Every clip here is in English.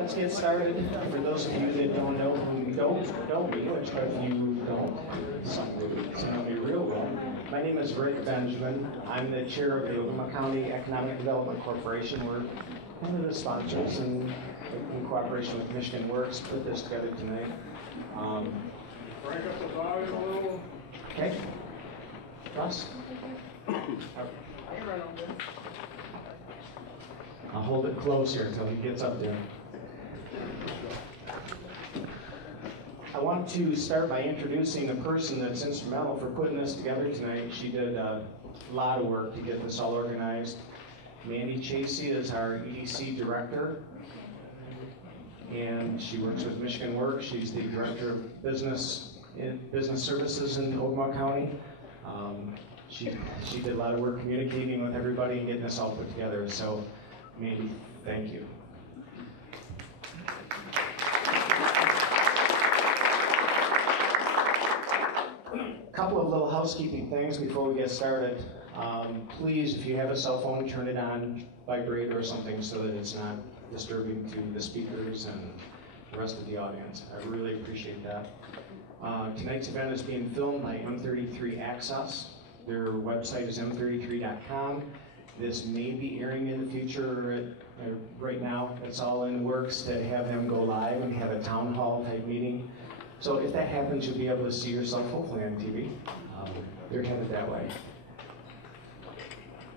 let's get started. For those of you that don't know who we don't we, which quite a few don't, some know me real well. My name is Rick Benjamin. I'm the chair of the Ogama County Economic Development Corporation. We're one of the sponsors, and in cooperation with Michigan Works, put this together tonight. Crank up the volume a little. Okay. Russ? I'll hold it close here until he gets up there. I want to start by introducing the person that's instrumental for putting this together tonight. She did a lot of work to get this all organized. Mandy Chasey is our EDC director, and she works with Michigan Works. She's the director of business services in Ogama County. She did a lot of work communicating with everybody and getting this all put together. So, Mandy, thank you. A couple of little housekeeping things before we get started. Please, if you have a cell phone, turn it on vibrate or something so that it's not disturbing to the speakers and the rest of the audience. I really appreciate that. Tonight's event is being filmed by M33 Access. Their website is m33.com. This may be airing in the future. Right now, it's all in the works to have them go live and have a town hall type meeting. So if that happens, you'll be able to see yourself hopefully on TV. They're headed that way.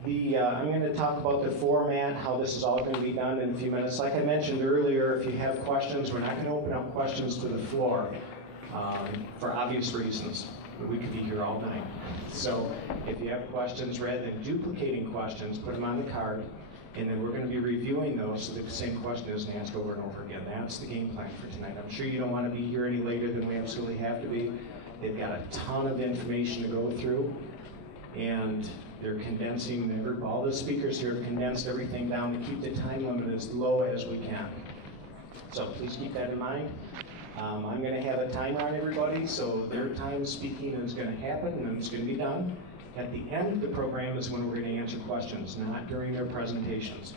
I'm going to talk about the format, how this is all going to be done in a few minutes. Like I mentioned earlier, if you have questions, we're not going to open up questions to the floor for obvious reasons. We could be here all night. So if you have questions, rather than duplicating questions, put them on the card, and then we're going to be reviewing those so that the same question isn't asked over and over again. That's the game plan for tonight. I'm sure you don't want to be here any later than we absolutely have to be. They've got a ton of information to go through, and they're condensing, all the speakers here have condensed everything down to keep the time limit as low as we can. So please keep that in mind. I'm going to have a timer on everybody, so their time speaking is going to happen and it's going to be done. At the end of the program is when we're going to answer questions, not during their presentations.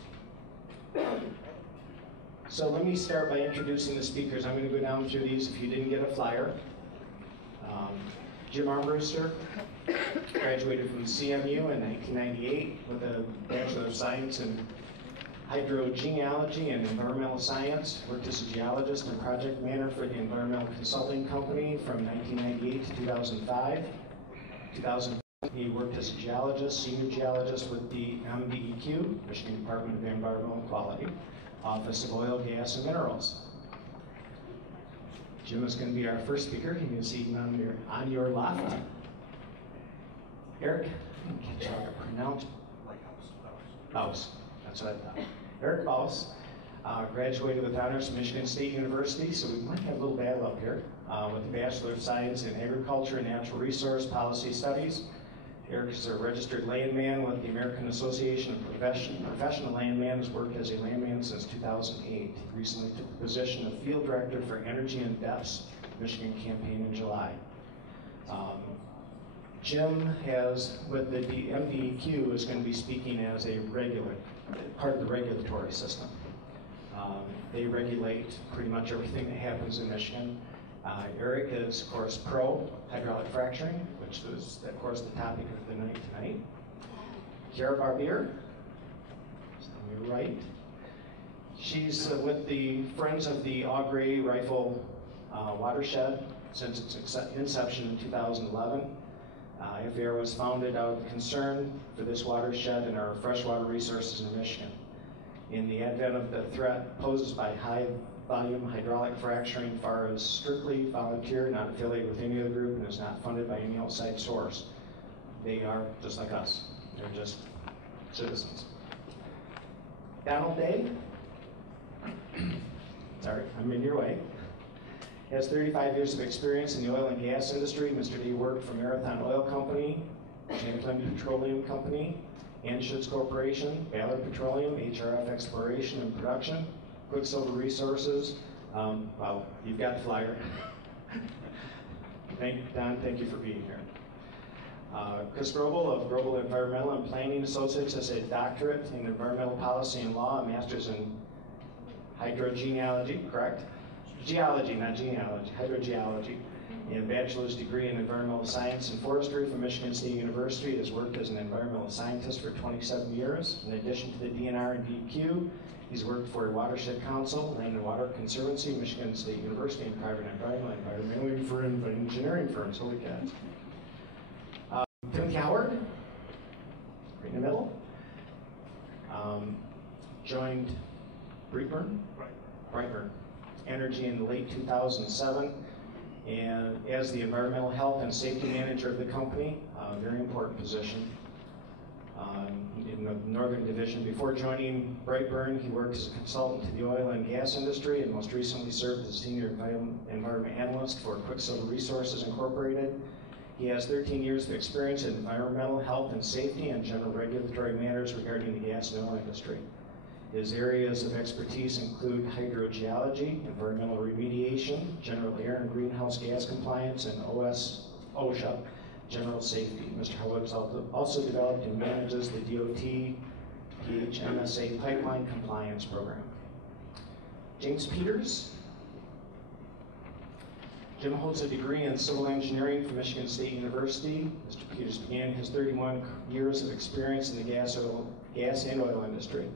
So let me start by introducing the speakers. I'm going to go down through these if you didn't get a flyer. Jim Armbruster graduated from CMU in 1998 with a Bachelor of Science in Hydrogenealogy and Environmental Science. Worked as a geologist and project manager for the Environmental Consulting Company from 1998 to 2005. 2005, he worked as a geologist, senior geologist with the MDEQ, Michigan Department of Environmental Quality, Office of Oil, Gas, and Minerals. Jim is going to be our first speaker. You can see him on your left. Eric, I didn't catch how to pronounce. Baus. That's what I thought. Eric Baus graduated with honors from Michigan State University, so we might have a little battle up here, with a Bachelor of Science in Agriculture and Natural Resource Policy Studies. Eric is a registered landman with the American Association of Professional Landmen. Has worked as a landman since 2008. He recently took the position of Field Director for Energy and Depths Michigan campaign in July. Jim has, with the MDEQ, is going to be speaking as a part of the regulatory system. They regulate pretty much everything that happens in Michigan. Eric is, of course, pro hydraulic fracturing, which is, of course, the topic of the night tonight. Kiara Barbier, on your right. She's with the Friends of the Augrey Rifle Watershed since its inception in 2011. FAR was founded out of concern for this watershed and our freshwater resources in Michigan. In the advent of the threat posed by high-volume hydraulic fracturing, FAR is strictly volunteer, not affiliated with any other group, and is not funded by any outside source. They are just like us. They're just citizens. Donald Day, sorry, I'm in your way. He has 35 years of experience in the oil and gas industry. Mr. D worked for Marathon Oil Company, Champlain Petroleum Company, Anschutz Corporation, Ballard Petroleum, HRF Exploration and Production, Quicksilver Resources. Well, you've got the flyer. Don, thank you for being here. Chris Grobel of Grobel Environmental and Planning Associates has a doctorate in environmental policy and law, a master's in hydrogeology, correct? Geology, not genealogy, hydrogeology, and bachelor's degree in environmental science and forestry from Michigan State University. Has worked as an environmental scientist for 27 years. In addition to the DNR and DEQ, he's worked for Watershed Council, Land and Water Conservancy, Michigan State University, and private environmental for engineering firms. Holy cats. Tim Coward, right in the middle. Joined Brightburn Energy in late 2007, and as the environmental health and safety manager of the company, a very important position in the Northern Division. Before joining Brightburn, he worked as a consultant to the oil and gas industry, and most recently served as senior environment analyst for Quicksilver Resources Incorporated. He has 13 years of experience in environmental health and safety and general regulatory matters regarding the gas and oil industry. His areas of expertise include hydrogeology, environmental remediation, general air and greenhouse gas compliance, and OSHA, general safety. Mr. Howard also developed and manages the DOT PHMSA pipeline compliance program. James Peters. Jim holds a degree in civil engineering from Michigan State University. Mr. Peters began his 31 years of experience in the gas and oil industry.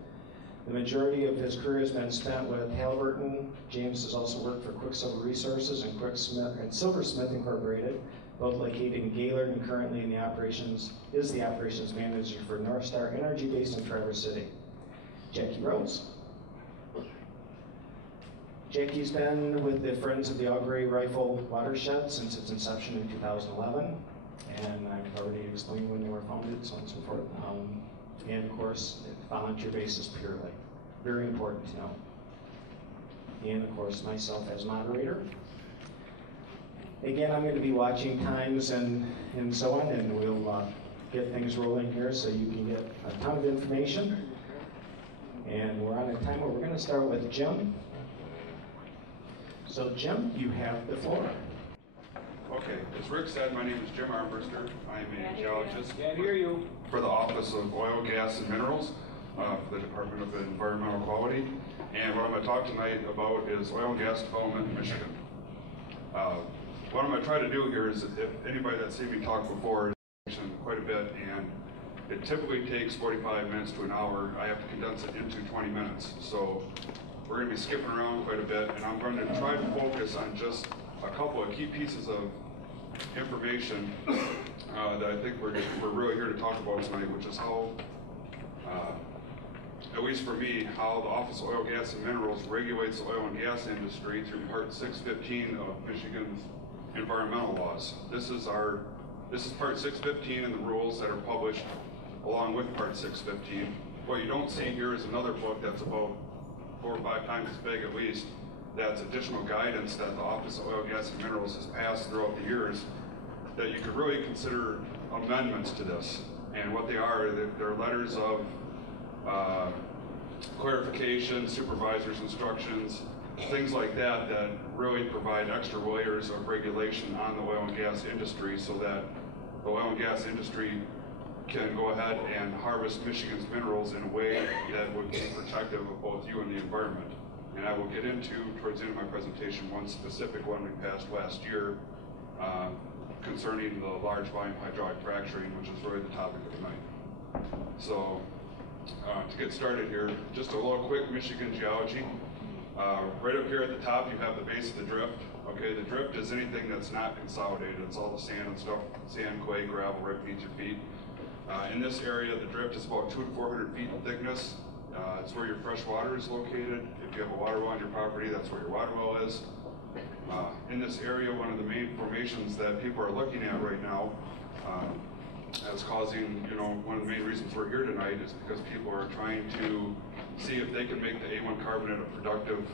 The majority of his career has been spent with Halliburton. James has also worked for Quicksilver Resources and Silversmith Incorporated, both located in Gaylord, and currently in the operations manager for North Star Energy based in Traverse City. Jackie Rose. Jackie's been with the Friends of the Augury Rifle Watershed since its inception in 2011, and I've already explained when they were founded, so on and so forth. And of course, volunteer basis purely. Very important to know. And of course, myself as moderator. Again, I'm going to be watching times and so on, and we'll get things rolling here so you can get a ton of information. And we're on a time where we're going to start with Jim. So Jim, you have the floor. Okay, as Rick said, my name is Jim Armbruster. I'm a geologist Can't hear you. for the Office of Oil, Gas, and Minerals for the Department of Environmental Quality. And what I'm going to talk tonight about is oil and gas development in Michigan. What I'm going to try to do here is, if anybody that's seen me talk before, is quite a bit, and it typically takes 45 minutes to an hour. I have to condense it into 20 minutes. So we're going to be skipping around quite a bit, and I'm going to try to focus on just a couple of key pieces of information that I think we're really here to talk about tonight, which is how, at least for me, how the Office of Oil, Gas, and Minerals regulates the oil and gas industry through Part 615 of Michigan's environmental laws. This is Part 615 and the rules that are published along with Part 615. What you don't see here is another book that's about 4 or 5 times as big at least. That's additional guidance that the Office of Oil, Gas, and Minerals has passed throughout the years that you could really consider amendments to this. And what they are, they're letters of clarification, supervisor's instructions, things like that that really provide extra layers of regulation on the oil and gas industry so that the oil and gas industry can go ahead and harvest Michigan's minerals in a way that would be protective of both you and the environment. And I will get into, towards the end of my presentation, one specific one we passed last year concerning the large volume hydraulic fracturing, which is really the topic of the night. So to get started here, just a little quick Michigan geology. Right up here at the top, you have the base of the drift. Okay, the drift is anything that's not consolidated. It's all the sand and stuff, sand, clay, gravel, right beneath your feet. In this area, the drift is about 200 to 400 feet in thickness. It's where your fresh water is located. If you have a water well on your property, that's where your water well is. In this area, one of the main formations that people are looking at right now that's causing, one of the main reasons we're here tonight is because people are trying to see if they can make the A1 carbonate a productive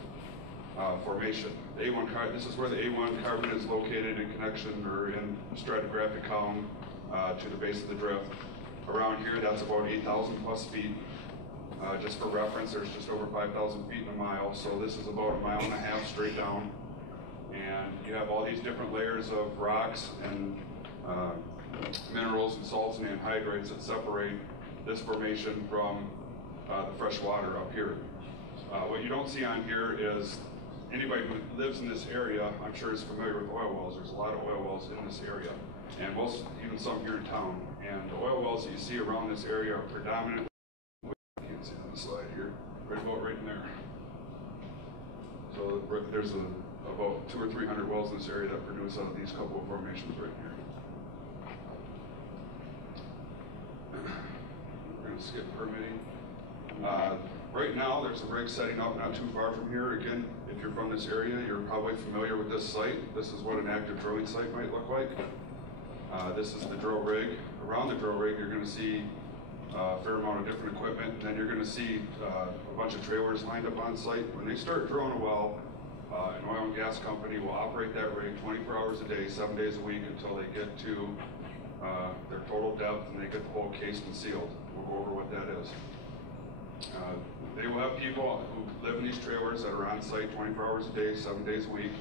formation. This is where the A1 carbonate is located in connection or in stratigraphic column to the base of the drift. Around here, that's about 8,000 plus feet. Just for reference, there's just over 5,000 feet in a mile, so this is about 1.5 miles straight down. And you have all these different layers of rocks and minerals and salts and anhydrites that separate this formation from the fresh water up here. What you don't see on here is anybody who lives in this area, I'm sure is familiar with oil wells. There's a lot of oil wells in this area, and most, even some here in town. And the oil wells that you see around this area are predominantly, you can't see on the slide here, right about right in there. So there's about 200 or 300 wells in this area that produce out of these couple of formations right here. We're going to skip permitting. Right now, there's a rig setting up not too far from here. Again, if you're from this area, you're probably familiar with this site. This is what an active drilling site might look like. This is the drill rig. Around the drill rig, you're going to see a fair amount of different equipment, and then you're going to see a bunch of trailers lined up on site. When they start drilling a well, an oil and gas company will operate that rig 24 hours a day, 7 days a week until they get to their total depth and they get the hole cased and sealed. We'll go over what that is. They will have people who live in these trailers that are on site 24 hours a day, 7 days a week.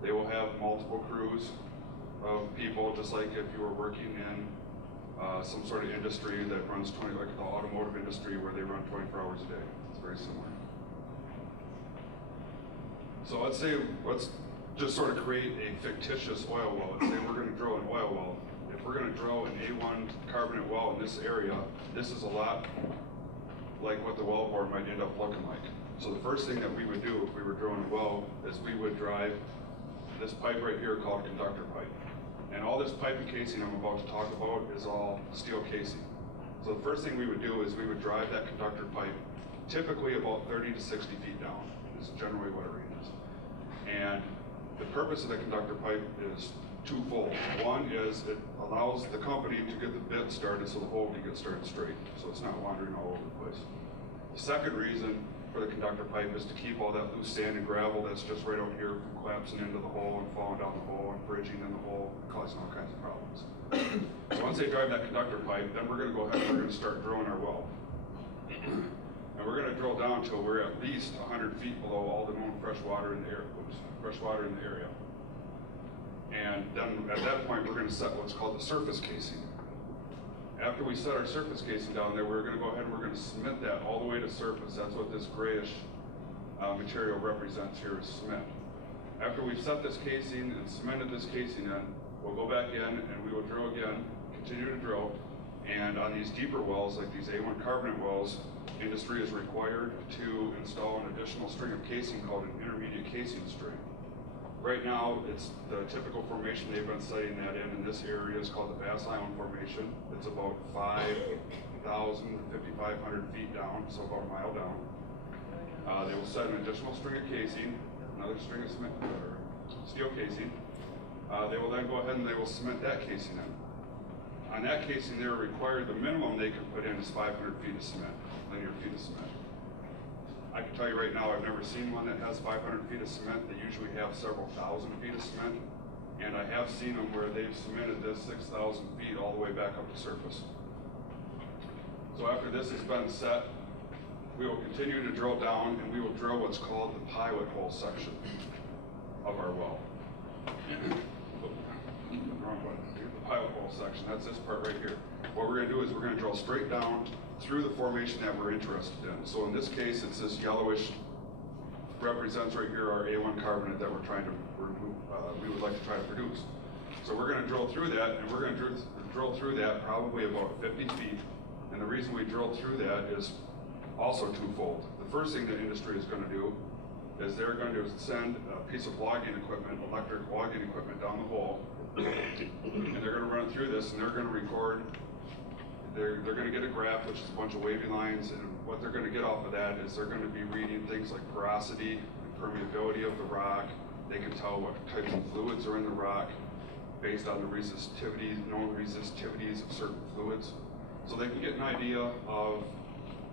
They will have multiple crews of people, just like if you were working in some sort of industry that runs like the automotive industry where they run 24 hours a day. It's very similar. So let's just sort of create a fictitious oil well. Let's say we're going to drill an oil well. If we're going to drill an A1 carbonate well in this area, this is a lot like what the well bore might end up looking like. So the first thing that we would do if we were drilling a well is we would drive this pipe right here called conductor pipe. And all this pipe and casing I'm about to talk about is all steel casing. So the first thing we would do is we would drive that conductor pipe typically about 30 to 60 feet down is generally what it ranges. And the purpose of the conductor pipe is twofold. One is it allows the company to get the bit started so the hole can get started straight, so it's not wandering all over the place. The second reason for the conductor pipe is to keep all that loose sand and gravel that's just right out here from collapsing into the hole and falling down the hole and bridging in the hole and causing all kinds of problems. So once they drive that conductor pipe, then we're going to go ahead and we're going to start drilling our well. And we're going to drill down until we're at least 100 feet below all the known fresh water in the area. And then at that point, we're going to set what's called the surface casing. After we set our surface casing down there, we're going to go ahead and we're going to cement that all the way to surface. That's what this grayish material represents here is cement. After we've set this casing and cemented this casing in, we'll go back in and we will drill again, continue to drill. And on these deeper wells, like these A1 carbonate wells, industry is required to install an additional string of casing called an intermediate casing string. Right now, it's the typical formation they've been setting that in this area is called the Bass Island Formation. It's about 5,000 to 5,500 feet down, so about a mile down. They will set an additional string of casing, another string of cement, or steel casing. They will then go ahead and they will cement that casing in. On that casing, they're required, the minimum they can put in is 500 feet of cement, linear feet of cement. I can tell you right now, I've never seen one that has 500 feet of cement. They usually have several thousand feet of cement. And I have seen them where they've cemented this 6,000 feet all the way back up to surface. So after this has been set, we will continue to drill down and we will drill what's called the pilot hole section of our well. The pilot hole section, that's this part right here. What we're going to do is we're going to drill straight down through the formation that we're interested in. So in this case, it's this yellowish, represents right here our A1 carbonate that we're trying to remove, we would like to try to produce. So we're going to drill through that, and we're going to drill through that probably about 50 feet. And the reason we drill through that is also twofold. The first thing the industry is going to do is they're going to send a piece of logging equipment, electric logging equipment down the hole, and they're going to run through this, and they're going to record. They're going to get a graph, which is a bunch of wavy lines, and what they're going to get off of that is they're going to be reading things like porosity, permeability of the rock. They can tell what types of fluids are in the rock based on the resistivity, known resistivities of certain fluids. So they can get an idea of,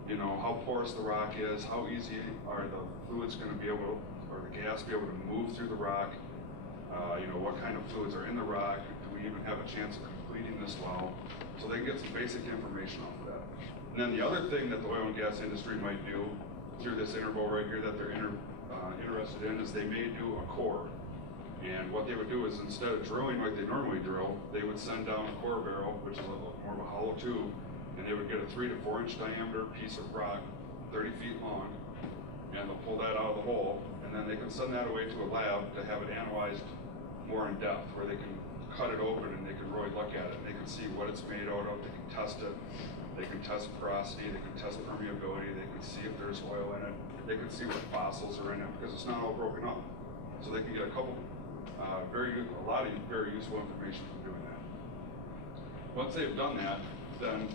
you know, how porous the rock is, how easy are the fluids going to be able, or the gas be able to move through the rock, you know, what kind of fluids are in the rock, do we even have a chance of completing this well? So they get some basic information off of that. And then the other thing that the oil and gas industry might do through this interval right here that they're interested in is they may do a core. And what they would do is instead of drilling like they normally drill, they would send down a core barrel, which is more of a hollow tube, and they would get a 3 to 4 inch diameter piece of rock, 30 feet long, and they'll pull that out of the hole, and then they can send that away to a lab to have it analyzed more in depth, where they can cut it open and they can really look at it. They can see what it's made out of. They can test it. They can test porosity. They can test permeability. They can see if there's oil in it. They can see what fossils are in it, because it's not all broken up. So they can get a lot of very useful information from doing that. Once they've done that, then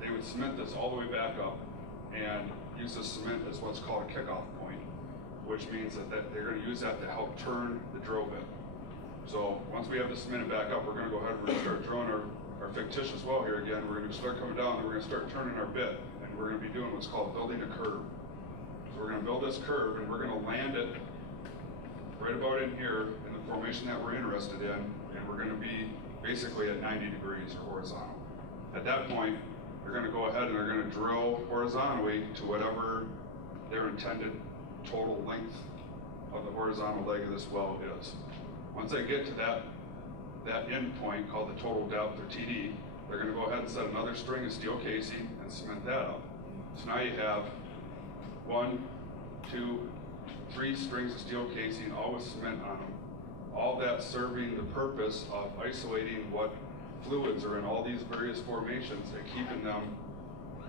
they would cement this all the way back up and use this cement as what's called a kickoff point, which means that they're going to use that to help turn the drill bit. So once we have this cemented back up, we're going to go ahead and we're going to start drilling our fictitious well here again. We're going to start coming down and we're going to start turning our bit, and we're going to be doing what's called building a curve. So we're going to build this curve and we're going to land it right about in here in the formation that we're interested in, and we're going to be basically at 90 degrees or horizontal. At that point, they're going to go ahead and they're going to drill horizontally to whatever their intended total length of the horizontal leg of this well is. Once they get to that end point called the total depth, or TD, they're going to go ahead and set another string of steel casing and cement that up. So now you have 1, 2, 3 strings of steel casing, all with cement on them. All that serving the purpose of isolating what fluids are in all these various formations and keeping them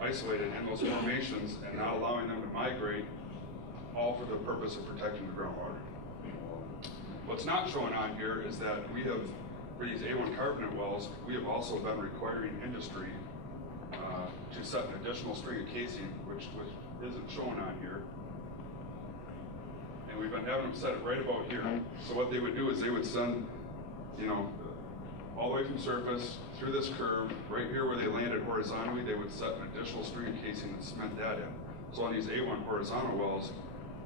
isolated in those formations and not allowing them to migrate, all for the purpose of protecting the groundwater. What's not shown on here is that we have, for these A1 carbonate wells, we have also been requiring industry to set an additional string of casing, which isn't shown on here. And we've been having them set it right about here. So what they would do is they would send, all the way from surface through this curve, right here where they landed horizontally, they would set an additional string of casing and cement that in. So on these A1 horizontal wells,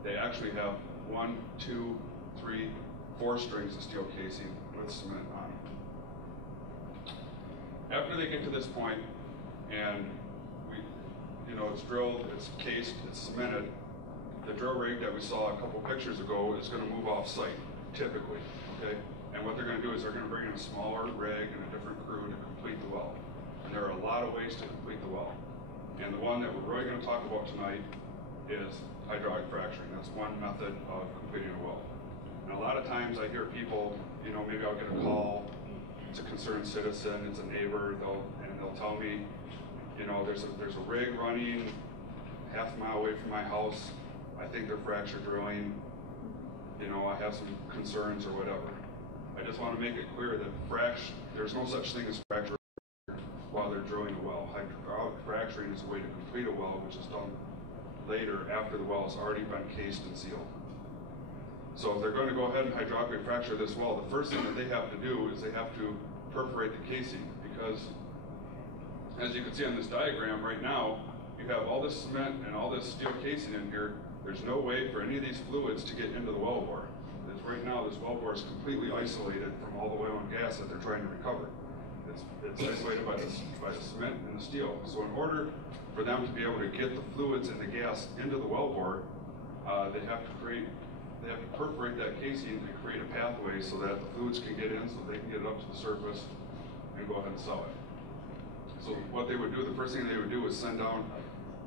they actually have 1, 2, 3, 4 strings of steel casing with cement on them. After they get to this point, and it's drilled, it's cased, it's cemented, the drill rig that we saw a couple pictures ago is going to move off site, typically, okay? And what they're going to do is they're going to bring in a smaller rig and a different crew to complete the well. And there are a lot of ways to complete the well. And the one that we're really going to talk about tonight is hydraulic fracturing. That's one method of completing a well. And a lot of times I hear people, maybe I'll get a call, it's a concerned citizen, it's a neighbor, they'll tell me, there's a rig running half a mile away from my house. I think they're fracture drilling. I have some concerns or whatever. I just want to make it clear that there's no such thing as fracture while they're drilling a well. Hydraulic fracturing is a way to complete a well, which is done later after the well has already been cased and sealed. So if they're going to go ahead and hydraulically fracture this well, the first thing that they have to do is they have to perforate the casing, because as you can see on this diagram right now, you have all this cement and all this steel casing in here. There's no way for any of these fluids to get into the wellbore. Right now, this wellbore is completely isolated from all the oil and gas that they're trying to recover. It's isolated by the cement and the steel. So in order for them to be able to get the fluids and the gas into the wellbore, they have to perforate that casing and create a pathway so that the fluids can get in, so they can get it up to the surface and go ahead and sell it. So what they would do, the first thing they would do is send down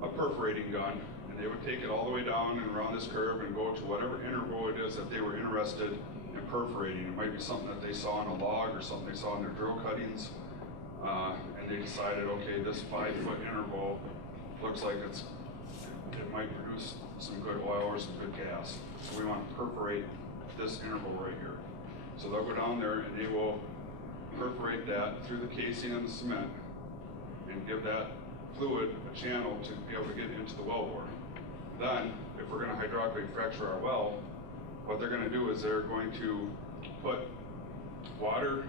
a perforating gun. They would take it all the way down and around this curve and go to whatever interval it is that they were interested in perforating. It might be something that they saw on a log or something they saw in their drill cuttings. And they decided, okay, this 5-foot interval looks like it might produce some good oil or some good gas. So we want to perforate this interval right here. So they'll go down there and they will perforate that through the casing and the cement and give that fluid a channel to be able to get into the wellbore. Then, if we're going to hydraulically fracture our well, what they're going to do is they're going to put water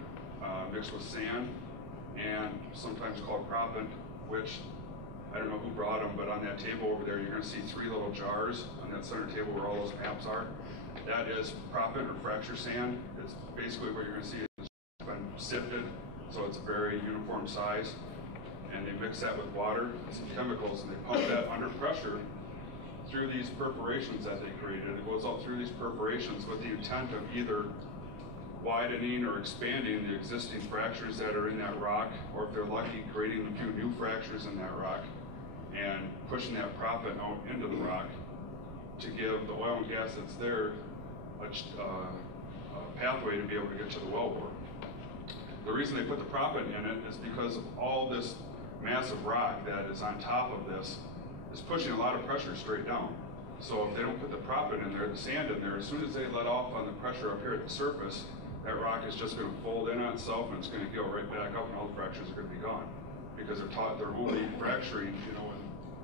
mixed with sand and sometimes called proppant, which I don't know who brought them, but on that table over there, you're going to see 3 little jars on that center table where all those maps are. That is proppant or fracture sand. It's basically what you're going to see is been sifted, so it's a very uniform size. And they mix that with water and some chemicals, and they pump that under pressure through these perforations that they created. It goes out through these perforations with the intent of either widening or expanding the existing fractures that are in that rock, or if they're lucky, creating a few new fractures in that rock and pushing that proppant out into the rock to give the oil and gas that's there a pathway to be able to get to the wellbore. The reason they put the proppant in it is because of all this massive rock that is on top of this is pushing a lot of pressure straight down. So if they don't put the proppant in there, the sand in there, as soon as they let off on the pressure up here at the surface, that rock is just going to fold in on itself and it's going to go right back up and all the fractures are going to be gone. Because they're only fracturing, you know,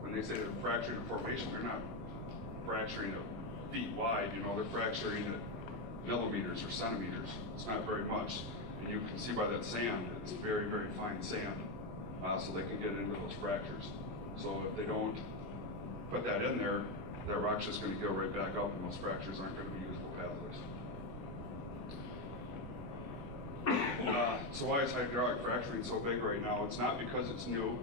when they say they're fracturing a formation, they're not fracturing it feet wide, you know, they're fracturing it millimeters or centimeters. It's not very much. And you can see by that sand, it's very, very fine sand. So they can get into those fractures. So if they don't put that in there, that rock's just going to go right back up and those fractures aren't going to be usable pathways. So why is hydraulic fracturing so big right now? It's not because it's new,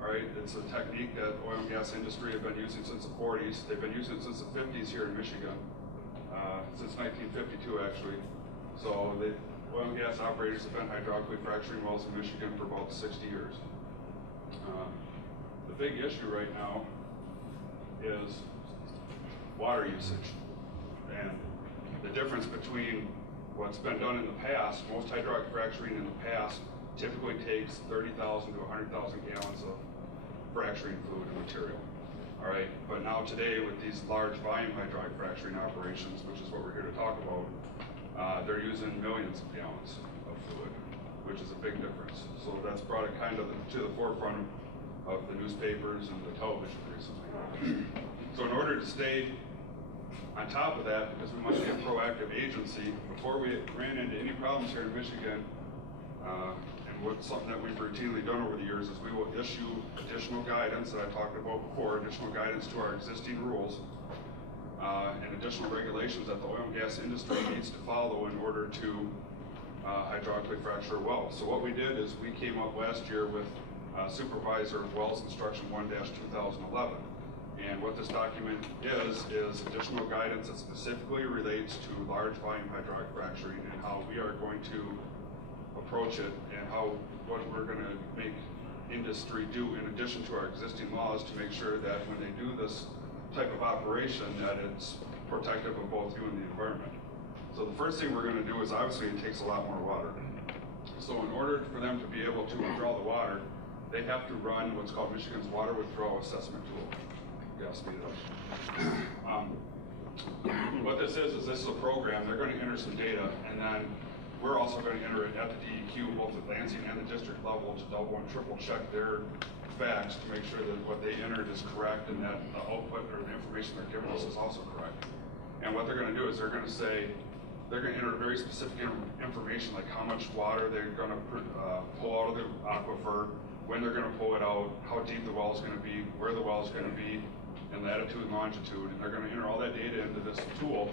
right? It's a technique that oil and gas industry have been using since the 40s. They've been using it since the 50s here in Michigan, since 1952 actually. So the oil and gas operators have been hydraulically fracturing wells in Michigan for about 60 years. The big issue right now is water usage. And the difference between what's been done in the past, most hydraulic fracturing in the past typically takes 30,000 to 100,000 gallons of fracturing fluid and material. All right, but now today with these large volume hydraulic fracturing operations, which is what we're here to talk about, they're using millions of gallons of fluid, which is a big difference. So that's brought it kind of to the forefront of the newspapers and the television recently. So in order to stay on top of that, because we must be a proactive agency, before we ran into any problems here in Michigan, and what's something that we've routinely done over the years is we will issue additional guidance that I talked about before, additional guidance to our existing rules, and additional regulations that the oil and gas industry needs to follow in order to hydraulically fracture a well. So what we did is we came up last year with Supervisor of Wells Instruction 1-2011. And what this document is additional guidance that specifically relates to large volume hydraulic fracturing and how we are going to approach it and what we're going to make industry do in addition to our existing laws to make sure that when they do this type of operation that it's protective of both you and the environment. So the first thing we're going to do is obviously it takes a lot more water. So in order for them to be able to withdraw the water, they have to run what's called Michigan's Water Withdrawal Assessment Tool. Yeah, speed it up. What this is this is a program. They're going to enter some data, and then we're also going to enter it at the DEQ, both at Lansing and the district level, to double and triple check their facts to make sure that what they entered is correct and that the output or the information they're giving us is also correct. And what they're going to do is they're going to enter very specific information, like how much water they're going to pull out of the aquifer, when they're going to pull it out, how deep the well is going to be, where the well is going to be, and latitude and longitude. And they're going to enter all that data into this tool.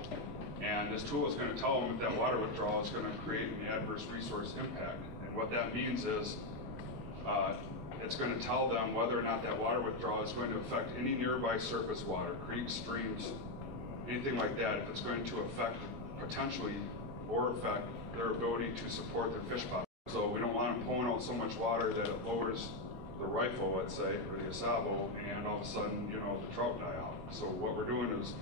And this tool is going to tell them if that water withdrawal is going to create an adverse resource impact. And what that means is it's going to tell them whether or not that water withdrawal is going to affect any nearby surface water, creeks, streams, anything like that, if it's going to affect potentially or affect their ability to support their fish population. So we don't want them pulling out so much water that it lowers the rifle, let's say, or the asabo, and all of a sudden, you know, the trout die out. So what we're doing is,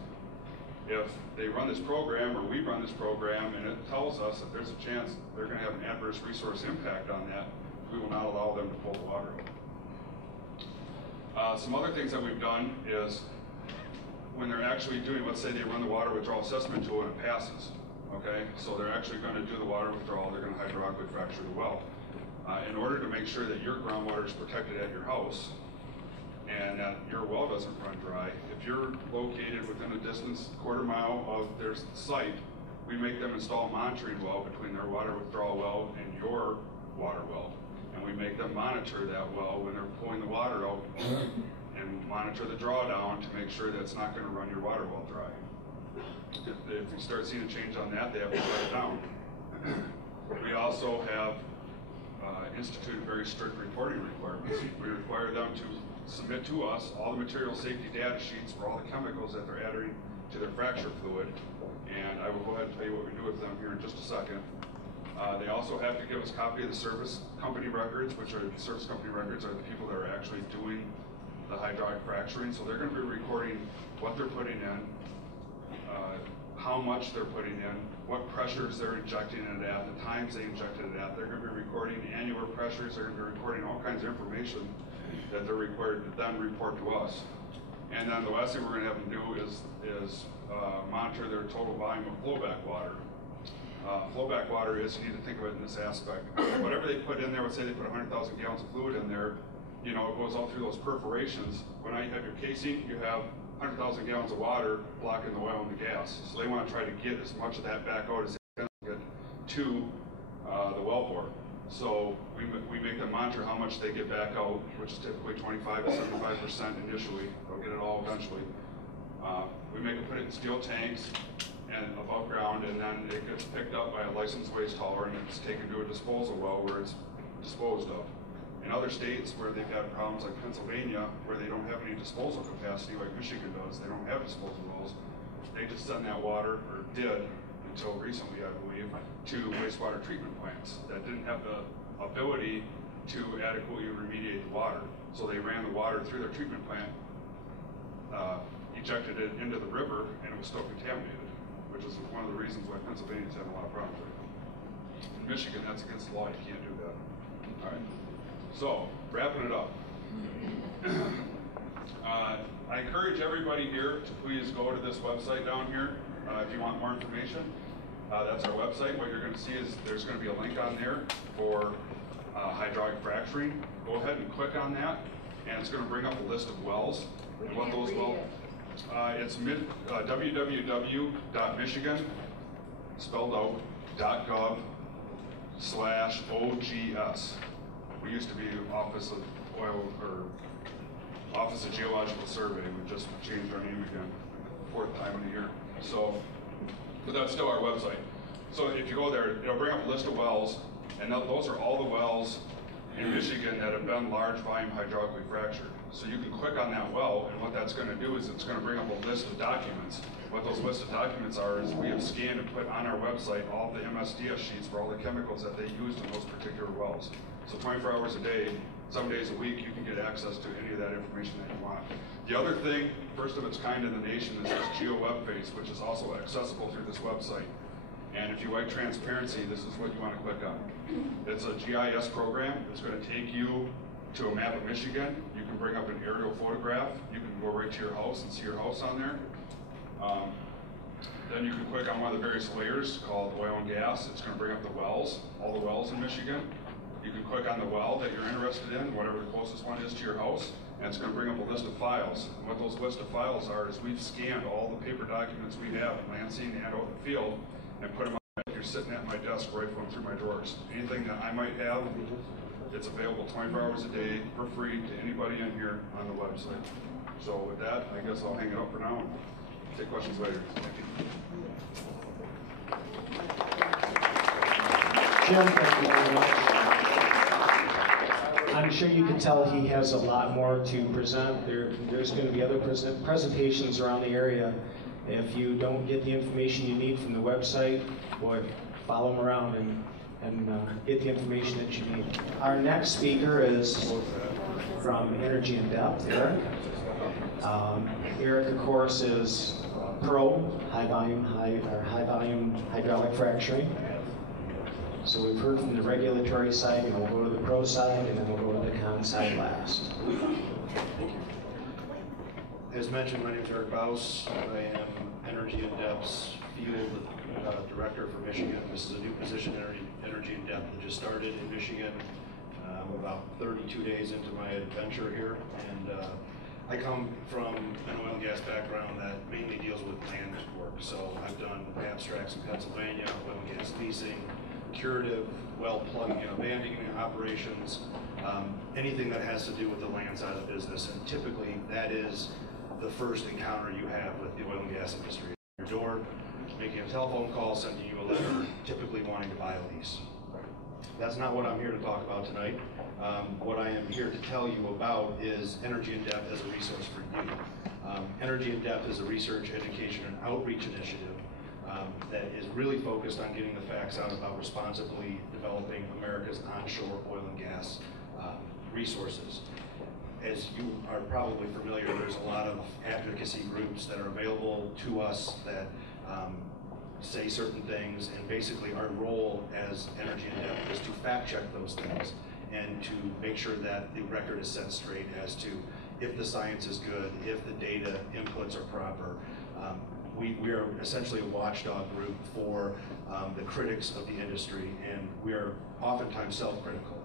if they run this program, or we run this program, and it tells us that there's a chance they're going to have an adverse resource impact on that, we will not allow them to pull the water out. Some other things that we've done is, when they're actually doing, let's say they run the water withdrawal assessment tool and it passes. Okay, so they're actually going to do the water withdrawal, they're going to hydraulically fracture the well. In order to make sure that your groundwater is protected at your house and that your well doesn't run dry, if you're located within a distance, quarter mile of their site, we make them install a monitoring well between their water withdrawal well and your water well. And we make them monitor that well when they're pulling the water out and monitor the drawdown to make sure that it's not going to run your water well dry. If you start seeing a change on that, they have to shut it down. We also have instituted very strict reporting requirements. We require them to submit to us all the material safety data sheets for all the chemicals that they're adding to their fracture fluid. And I will go ahead and tell you what we do with them here in just a second. They also have to give us a copy of the service company records, which are the service company records are the people that are actually doing the hydraulic fracturing. So they're going to be recording what they're putting in, how much they're putting in, what pressures they're injecting it at, the times they injected it at. They're going to be recording annular pressures. They're going to be recording all kinds of information that they're required to then report to us. And then the last thing we're going to have them do is monitor their total volume of flowback water. Flowback water is, you need to think of it in this aspect. Whatever they put in there, let's say they put 100,000 gallons of fluid in there, you know, it goes all through those perforations. When you have your casing, you have 100,000 gallons of water blocking the oil and the gas. So they want to try to get as much of that back out as they can get to the wellbore. So we make them monitor how much they get back out, which is typically 25 to 75% initially. They'll get it all eventually. We make them put it in steel tanks and above ground, and then it gets picked up by a licensed waste hauler and it's taken to a disposal well where it's disposed of. In other states where they've had problems like Pennsylvania, where they don't have any disposal capacity like Michigan does, they don't have disposal wells, they just send that water, or did until recently I believe, to wastewater treatment plants that didn't have the ability to adequately remediate the water. So they ran the water through their treatment plant, ejected it into the river, and it was still contaminated, which is one of the reasons why Pennsylvania's having a lot of problems right now. In Michigan, that's against the law, you can't do that. All right. So, wrapping it up. I encourage everybody here to please go to this website down here if you want more information. That's our website. What you're going to see is there's going to be a link on there for hydraulic fracturing. Go ahead and click on that, and it's going to bring up a list of wells. And what those wells, it's www.michigan, spelled out, .gov/OGS. We used to be Office of Oil, or Office of Geological Survey. We just changed our name again, 4th time in a year. So, but that's still our website. So if you go there, it'll bring up a list of wells, and those are all the wells in Michigan that have been large volume hydraulically fractured. So you can click on that well, and what that's going to do is it's going to bring up a list of documents. What those list of documents are is we have scanned and put on our website all the MSDS sheets for all the chemicals that they used in those particular wells. So 24 hours a day, 7 days a week, you can get access to any of that information that you want. The other thing, first of its kind in the nation, is this GeoWeb face, which is also accessible through this website. And if you like transparency, this is what you want to click on. It's a GIS program. It's going to take you to a map of Michigan. You can bring up an aerial photograph. You can go right to your house and see your house on there. Then you can click on one of the various layers called oil and gas. It's going to bring up the wells, all the wells in Michigan. You can click on the well that you're interested in, whatever the closest one is to your house, and it's going to bring up a list of files. And what those list of files are is we've scanned all the paper documents we have in Lansing and out in the field and put them on. You're sitting at my desk rifling through my drawers. Anything that I might have, it's available 24 hours a day for free to anybody in here on the website. So with that, I guess I'll hang it up for now and take questions later. Thank you. Jim, thank you very much. I'm sure you can tell he has a lot more to present. There's going to be other presentations around the area. If you don't get the information you need from the website, boy, follow them around and get the information that you need. Our next speaker is from Energy in Depth, Eric. Eric, of course, is pro high volume hydraulic fracturing. So we've heard from the regulatory side, and we'll go to the pro side, and then we'll go to the con side last. As mentioned, my name is Eric Baus. I am Energy in Depth's field director for Michigan. This is a new position, Energy in Depth, that just started in Michigan. I'm about 32 days into my adventure here, and I come from an oil and gas background that mainly deals with land work. So I've done abstracts in Pennsylvania, oil and gas leasing, curative, well plugging and abandoning operations, anything that has to do with the land side of the business. And typically that is the first encounter you have with the oil and gas industry. Your door, making a telephone call, sending you a letter, typically wanting to buy a lease. That's not what I'm here to talk about tonight. What I am here to tell you about is Energy in Depth as a resource for you. Energy in Depth is a research, education, and outreach initiative that is really focused on getting the facts out about responsibly developing America's onshore oil and gas resources. as you are probably familiar, there's a lot of advocacy groups that are available to us that say certain things, and basically our role as Energy in Depth is to fact check those things and to make sure that the record is set straight as to if the science is good, if the data inputs are proper. We are essentially a watchdog group for the critics of the industry, and we are oftentimes self-critical.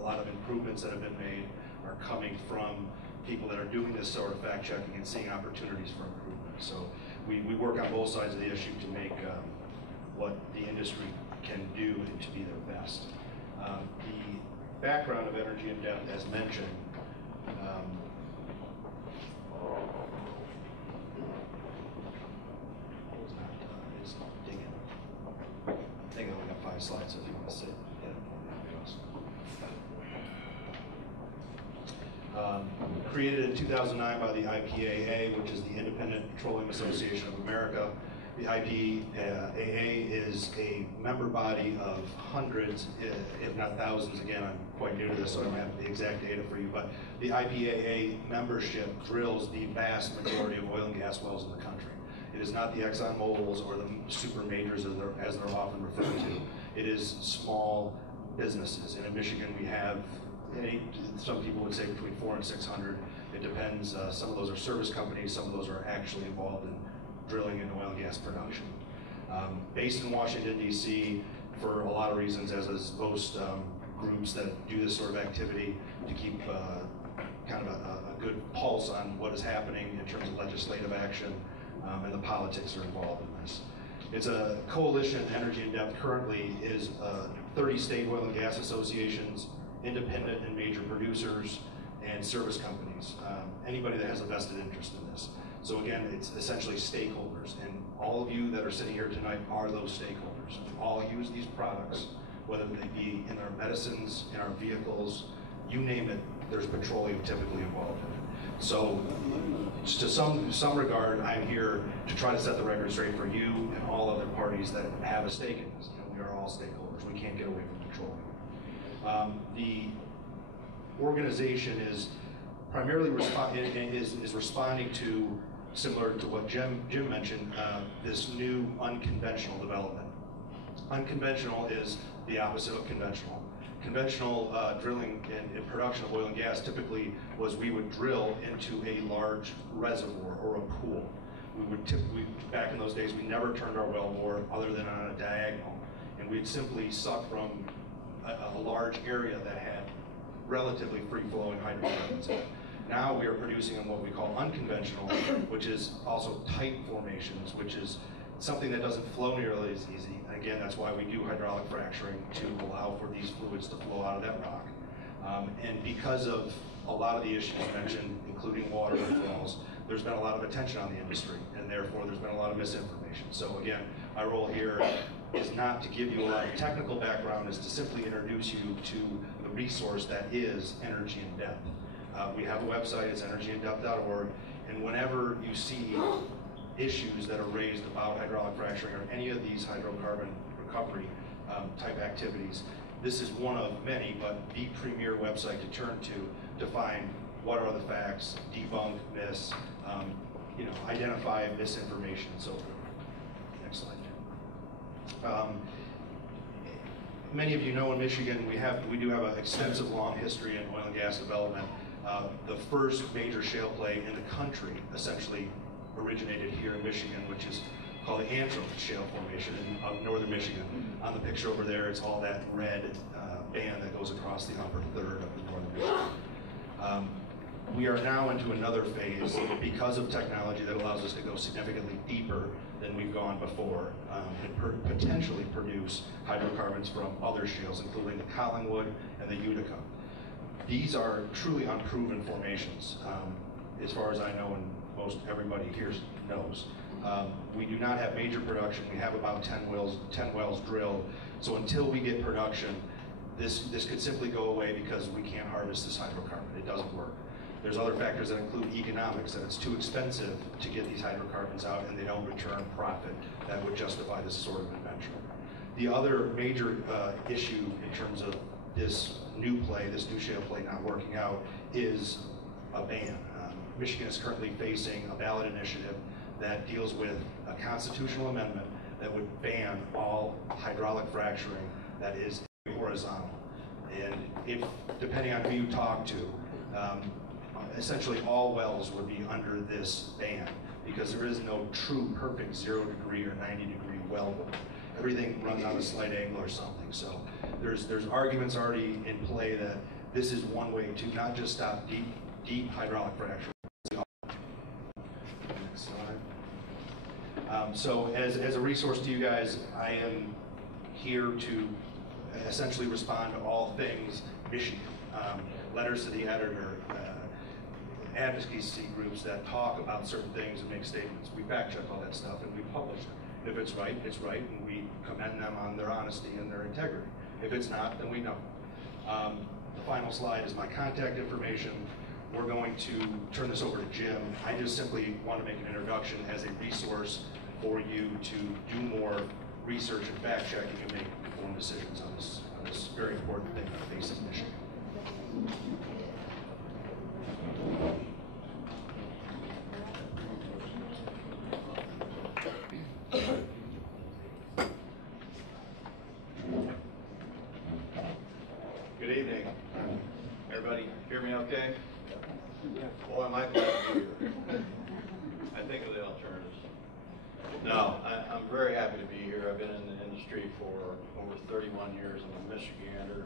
A lot of improvements that have been made are coming from people that are doing this sort of fact checking and seeing opportunities for improvement. So we work on both sides of the issue to make what the industry can do and to be their best. The background of Energy in Depth, as mentioned, is digging. I think I only got 5 slides, so if you want to sit, get it for me. Created in 2009 by the IPAA, which is the Independent Petroleum Association of America. The IPAA is a member body of hundreds, if not thousands. Again, I'm quite new to this, so I don't have the exact data for you, but the IPAA membership drills the vast majority of oil and gas wells in the country. It is not the Exxon Mobils or the super majors as they're often referred to. It is small businesses. And in Michigan, we have, some people would say between 400 and 600. It depends. Some of those are service companies. Some of those are actually involved in drilling and oil and gas production. Based in Washington, D.C., for a lot of reasons, as is most groups that do this sort of activity, to keep kind of a good pulse on what is happening in terms of legislative action, and the politics are involved in this. It's a coalition. Energy in Depth currently is 30 state oil and gas associations, independent and major producers, and service companies. Anybody that has a vested interest in this. So again, it's essentially stakeholders, and all of you that are sitting here tonight are those stakeholders. We all use these products, whether they be in our medicines, in our vehicles, you name it, there's petroleum typically involved in it. So to some regard, I'm here to try to set the record straight for you and all other parties that have a stake in this. We are all stakeholders. We can't get away from petroleum. The organization is primarily responding to, similar to what Jim mentioned, this new unconventional development. Unconventional is the opposite of conventional. Conventional drilling and production of oil and gas typically was we would drill into a large reservoir or a pool. Back in those days, we never turned our well bore other than on a diagonal, and we'd simply suck from a large area that had relatively free-flowing hydrocarbons in it. Now we are producing in what we call unconventional, which is also tight formations, which is something that doesn't flow nearly as easy. And again, that's why we do hydraulic fracturing, to allow for these fluids to flow out of that rock. And because of a lot of the issues mentioned, including water withdrawals, there's been a lot of attention on the industry, and therefore there's been a lot of misinformation. So again, my role here is not to give you a lot of technical background, is to simply introduce you to the resource that is Energy in Depth. We have a website, it's energyindepth.org, and whenever you see issues that are raised about hydraulic fracturing or any of these hydrocarbon recovery type activities, this is one of many, but the premier website to turn to find what are the facts, debunk myths, identify misinformation, and so forth. Next slide. Many of you know in Michigan we do have an extensive long history in oil and gas development. The first major shale play in the country essentially originated here in Michigan, which is called the Antrim Shale Formation of northern Michigan. On the picture over there, it's all that red band that goes across the upper third of the northern Michigan. We are now into another phase because of technology that allows us to go significantly deeper than we've gone before, and potentially produce hydrocarbons from other shales, including the Collingwood and the Utica. These are truly unproven formations, as far as I know, and most everybody here knows. We do not have major production. We have about 10 wells drilled. So until we get production, this could simply go away because we can't harvest this hydrocarbon. It doesn't work. There's other factors that include economics, that it's too expensive to get these hydrocarbons out, and they don't return profit that would justify this sort of adventure. The other major issue in terms of this new shale play not working out is a ban. Michigan is currently facing a ballot initiative that deals with a constitutional amendment that would ban all hydraulic fracturing that is horizontal. And if, depending on who you talk to, essentially all wells would be under this ban because there is no true perfect 0 degree or 90 degree well bore. Everything runs on a slight angle or something. So there's arguments already in play that this is one way to not just stop deep hydraulic fracture. Next slide. So as a resource to you guys, I am here to essentially respond to all things Michigan. Letters to the editor, advocacy groups that talk about certain things and make statements. We fact check all that stuff and we publish it. If it's right, it's right, and we commend them on their honesty and their integrity. If it's not, then we know. The final slide is my contact information. We're going to turn this over to Jim. I just simply want to make an introduction as a resource for you to do more research and fact checking and make informed decisions on this very important thing that faces Michigan. Good evening. Everybody hear me okay? Boy, am I glad to be here. I think of the alternatives. No, I'm very happy to be here. I've been in the industry for over 31 years. I'm a Michigander.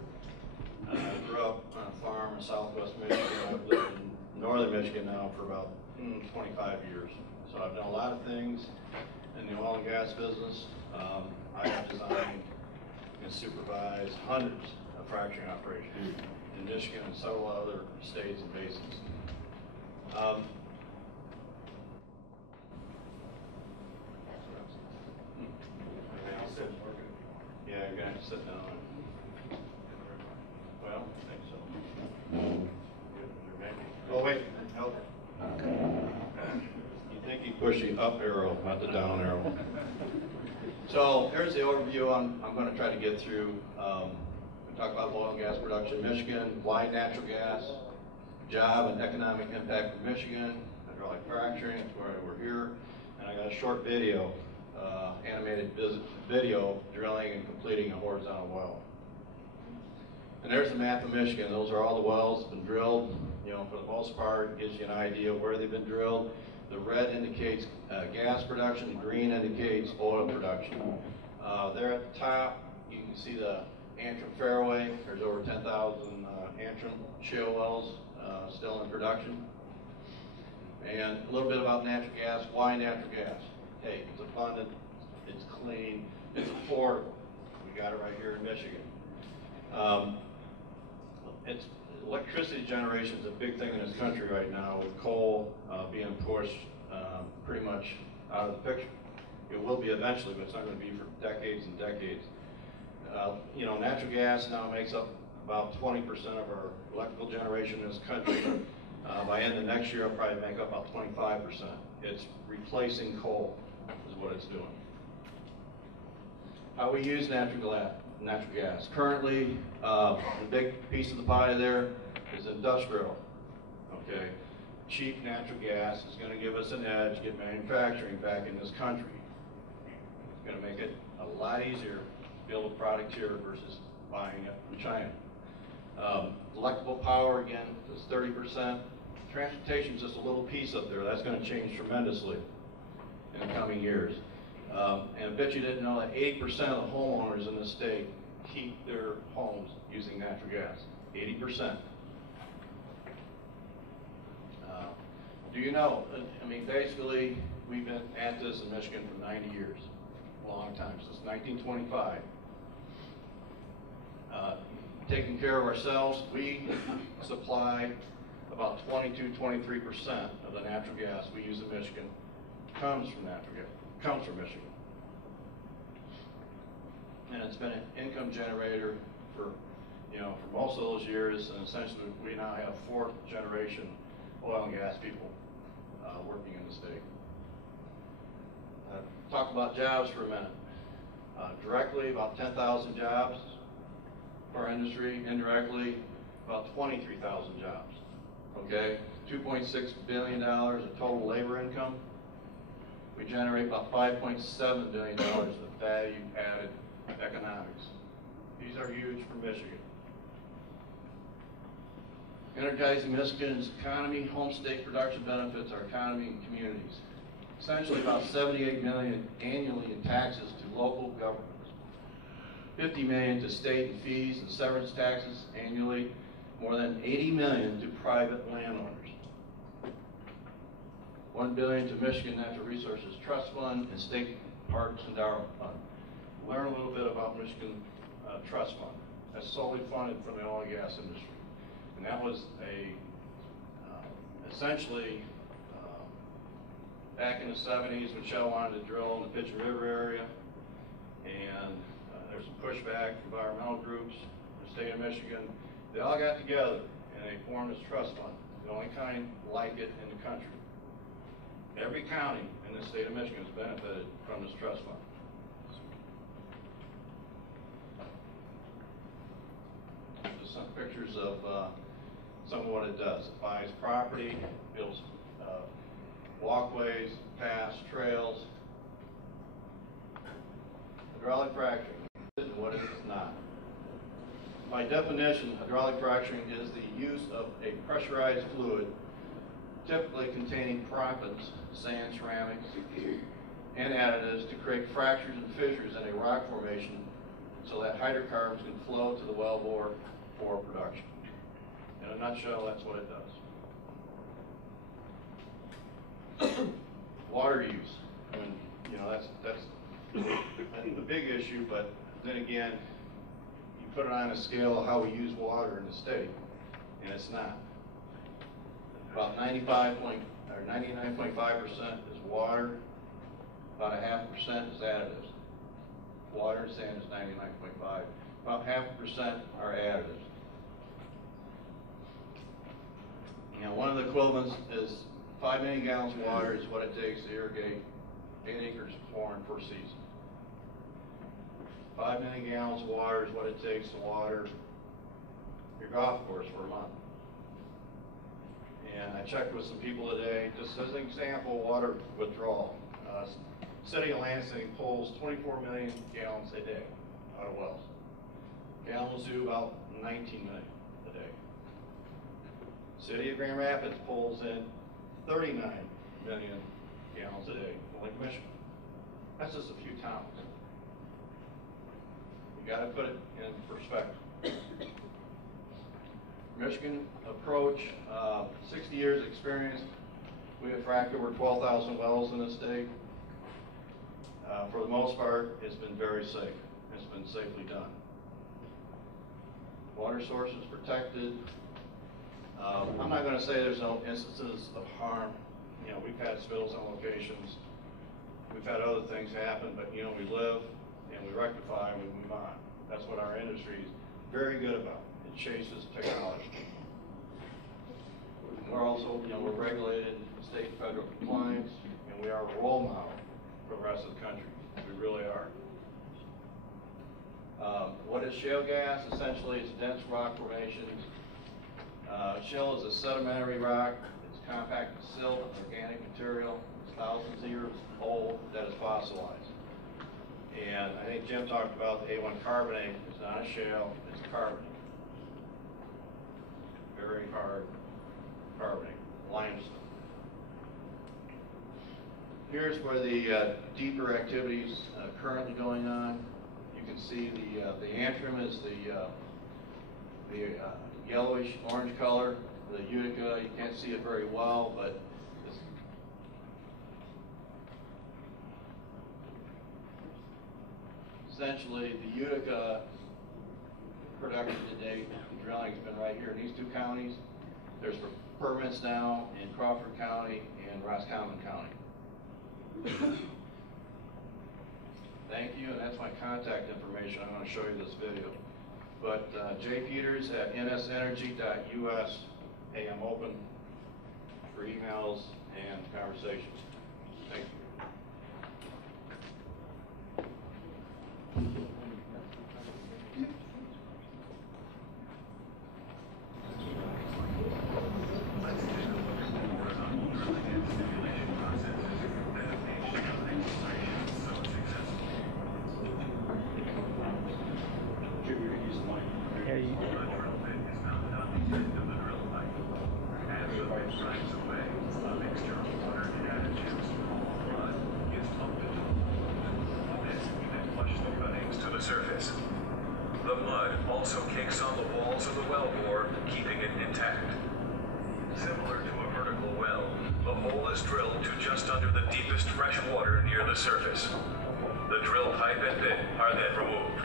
I grew up on a farm in southwest Michigan. I've lived in northern Michigan now for about 25 years. So I've done a lot of things in the oil and gas business. I have designed and supervised hundreds of fracturing operations in Michigan and several other states and basins. Yeah, you're gonna have to sit down. Well, I think so. Oh wait, help. You think you push the up arrow, not the down arrow. So here's the overview I'm going to try to get through. We talk about oil and gas production in Michigan, why natural gas, job and economic impact for Michigan, hydraulic fracturing, that's why we're here, and I got a short video, animated video drilling and completing a horizontal well. And there's the map of Michigan. Those are all the wells that have been drilled. You know, for the most part, it gives you an idea of where they've been drilled. The red indicates gas production, the green indicates oil production. There at the top, you can see the Antrim Fairway. There's over 10,000 Antrim shale wells still in production. And a little bit about natural gas. Why natural gas? Hey, it's abundant, it's clean, it's affordable. We got it right here in Michigan. Electricity generation is a big thing in this country right now with coal being pushed pretty much out of the picture. It will be eventually, but it's not going to be for decades and decades. You know, natural gas now makes up about 20% of our electrical generation in this country. By end of next year, it'll probably make up about 25%. It's replacing coal is what it's doing. How we use natural gas. Currently, the big piece of the pie there is industrial. Okay, cheap natural gas is going to give us an edge, get manufacturing back in this country. It's going to make it a lot easier to build a product here versus buying it from China. Electrical power, again, is 30%. Transportation is just a little piece up there. That's going to change tremendously in the coming years. And I bet you didn't know that 80% of the homeowners in the state heat their homes using natural gas. 80%. Do you know, I mean, basically, we've been at this in Michigan for 90 years. A long time, since 1925. Taking care of ourselves, we supply about 22-23% of the natural gas we use in Michigan comes from Michigan. And it's been an income generator for, you know, for most of those years, and essentially we now have 4th generation oil and gas people working in the state. Talk about jobs for a minute. Directly, about 10,000 jobs for our industry. Indirectly, about 23,000 jobs. okay? $2.6 billion of total labor income. We generate about $5.7 billion of value-added economics. These are huge for Michigan. Energizing Michigan's economy, home state production benefits our economy and communities. Essentially about $78 million annually in taxes to local governments. $50 million to state and fees and severance taxes annually. More than $80 million to private landowners. $1 billion to Michigan Natural Resources Trust Fund and State Parks Endowment Fund. Learn a little bit about Michigan Trust Fund. That's solely funded from the oil and gas industry. And that was essentially back in the 70s when Shell wanted to drill in the Pigeon River area, and there's some pushback from environmental groups in the state of Michigan. They all got together and they formed this trust fund, the only kind like it in the country. Every county in the state of Michigan has benefited from this trust fund. Just some pictures of some of what it does. It buys property, builds walkways, paths, trails. Hydraulic fracturing is what it is not. By definition, hydraulic fracturing is the use of a pressurized fluid, typically containing proppants, sand, ceramics, and additives to create fractures and fissures in a rock formation so that hydrocarbons can flow to the wellbore for production. In a nutshell, that's what it does. Water use. I mean, you know, that's the big issue, but then again, you put it on a scale of how we use water in the state, and it's not. About 99.5% is water, about 0.5% is additives. Water and sand is 99.5. About 0.5% are additives. You know, one of the equivalents is 5 million gallons of water is what it takes to irrigate 8 acres of corn per season. 5 million gallons of water is what it takes to water your golf course for a month. And I checked with some people today, just as an example, water withdrawal. City of Lansing pulls 24 million gallons a day out of wells. Kalamazoo about 19 million a day. City of Grand Rapids pulls in 39 million gallons a day from Lake Michigan. That's just a few towns. You got to put it in perspective. Michigan approach, 60 years experience. We have fracked over 12,000 wells in the state. For the most part, it's been very safe. It's been safely done. Water sources protected. I'm not going to say there's no instances of harm. You know, we've had spills on locations. We've had other things happen, but you know, we live and we rectify and we move on. That's what our industry is very good about. It chases technology. We're also, you know, we're regulated in state and federal compliance, and we are a role model for the rest of the country. We really are. What is shale gas? Essentially, it's dense rock formations. Shale is a sedimentary rock. It's compact silt, organic material. It's thousands of years old that is fossilized. And I think Jim talked about the A1 carbonate. It's not a shale, it's carbonate. Very hard carbonate, limestone. Here's where the deeper activities currently going on. You can see the antrim is the yellowish orange color. The Utica, you can't see it very well, but it's essentially the Utica production to date. The drilling has been right here in these two counties. There's permits now in Crawford County and Roscommon County. Thank you, and that's my contact information. I'm going to show you this video. But J. Peters at nsenergy.us. Hey, I'm open for emails and conversations. Thank you. process. The mud also cakes on the walls of the wellbore, keeping it intact. Similar to a vertical well, the hole is drilled to just under the deepest fresh water near the surface. The drill pipe and bit are then removed.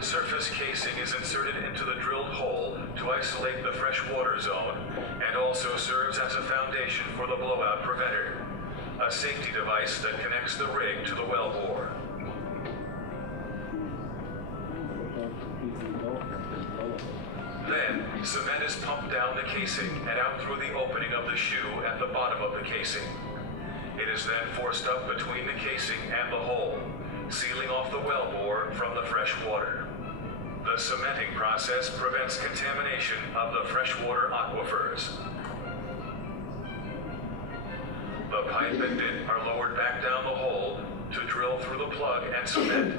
Surface casing is inserted into the drilled hole to isolate the freshwater zone and also serves as a foundation for the blowout preventer, a safety device that connects the rig to the wellbore. Then, cement is pumped down the casing and out through the opening of the shoe at the bottom of the casing. It is then forced up between the casing and the hole, sealing off the wellbore from the fresh water. The cementing process prevents contamination of the freshwater aquifers. The pipe and bit are lowered back down the hole to drill through the plug and cement,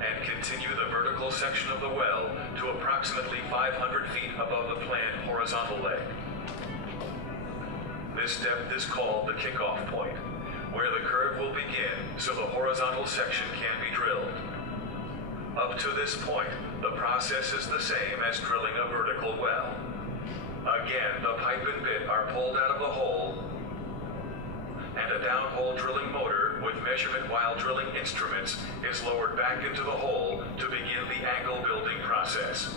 and continue the vertical section of the well to approximately 500 feet above the planned horizontal leg. This depth is called the kickoff point, where the curve will begin so the horizontal section can be drilled. Up to this point, the process is the same as drilling a vertical well. Again, the pipe and bit are pulled out of the hole, and a downhole drilling motor with measurement while drilling instruments is lowered back into the hole to begin the angle building process.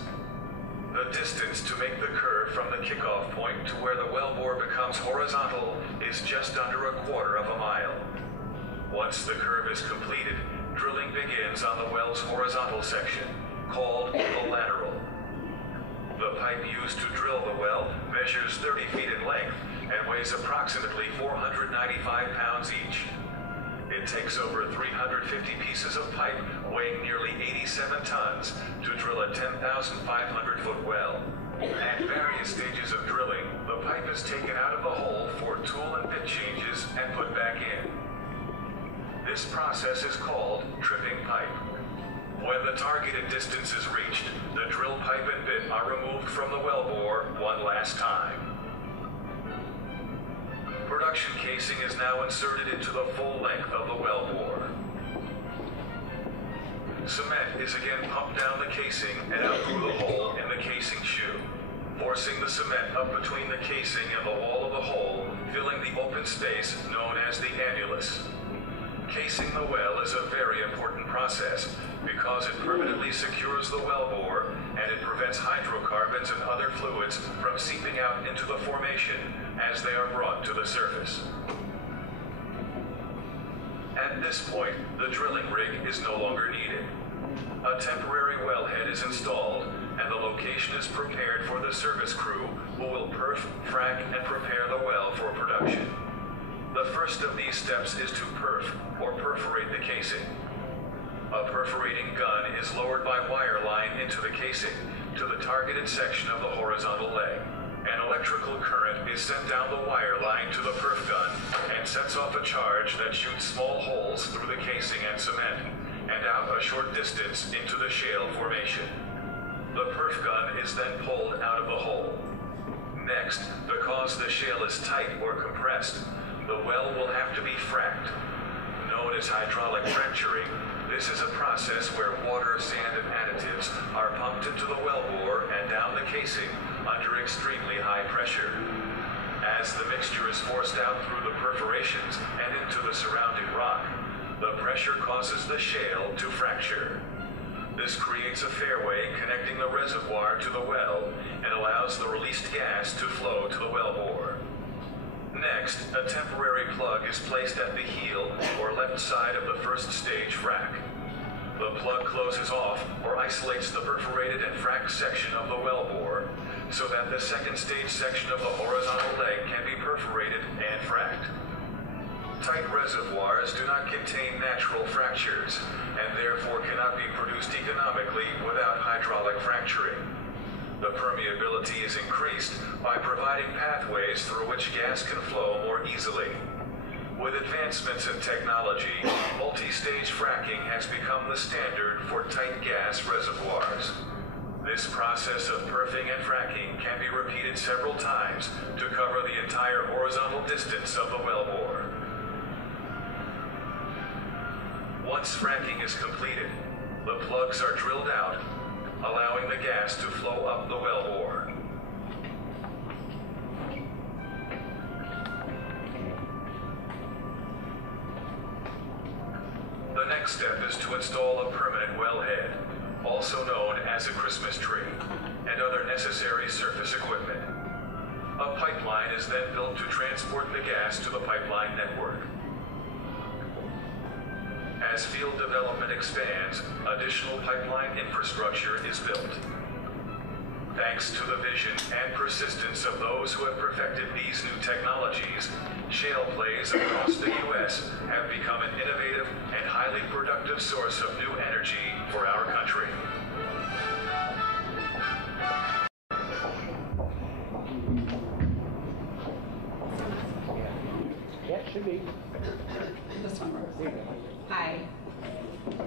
The distance to make the curve from the kickoff point to where the wellbore becomes horizontal is just under 1/4 mile. Once the curve is completed, drilling begins on the well's horizontal section, called the lateral. The pipe used to drill the well measures 30 feet in length and weighs approximately 495 pounds each. It takes over 350 pieces of pipe weighing nearly 87 tons to drill a 10,500-foot well. At various stages of drilling, the pipe is taken out of the hole for tool and bit changes and put back in. This process is called tripping pipe. When the targeted distance is reached, the drill pipe and bit are removed from the wellbore one last time. Production casing is now inserted into the full length of the wellbore. Cement is again pumped down the casing and out through the hole in the casing shoe, forcing the cement up between the casing and the wall of the hole, filling the open space known as the annulus. Casing the well is a very important process because it permanently secures the wellbore and it prevents hydrocarbons and other fluids from seeping out into the formation as they are brought to the surface. At this point, the drilling rig is no longer needed. A temporary wellhead is installed and the location is prepared for the service crew who will perf, frack, and prepare the well for production. The first of these steps is to perf, or perforate the casing. A perforating gun is lowered by wire line into the casing to the targeted section of the horizontal leg. An electrical current is sent down the wire line to the perf gun and sets off a charge that shoots small holes through the casing and cement and out a short distance into the shale formation. The perf gun is then pulled out of the hole. Next, because the shale is tight or compressed, the well will have to be fracked. Known as hydraulic fracturing, this is a process where water, sand, and additives are pumped into the wellbore and down the casing under extremely high pressure. As the mixture is forced out through the perforations and into the surrounding rock, the pressure causes the shale to fracture. This creates a fairway connecting the reservoir to the well and allows the released gas to flow to the wellbore. Next, a temporary plug is placed at the heel or left side of the first stage frac. The plug closes off or isolates the perforated and fracked section of the wellbore so that the second stage section of the horizontal leg can be perforated and fracked. Tight reservoirs do not contain natural fractures and therefore cannot be produced economically without hydraulic fracturing. The permeability is increased by providing pathways through which gas can flow more easily. With advancements in technology, multi-stage fracking has become the standard for tight gas reservoirs. This process of perfing and fracking can be repeated several times to cover the entire horizontal distance of the wellbore. Once fracking is completed, the plugs are drilled out, allowing the gas to flow up the wellbore. The next step is to install a permanent wellhead, also known as a Christmas tree, and other necessary surface equipment. A pipeline is then built to transport the gas to the pipeline network. As field development expands, additional pipeline infrastructure is built. Thanks to the vision and persistence of those who have perfected these new technologies, shale plays across the U.S. have become an innovative and highly productive source of new energy for our country. Yeah, it should be. This one works. Hi,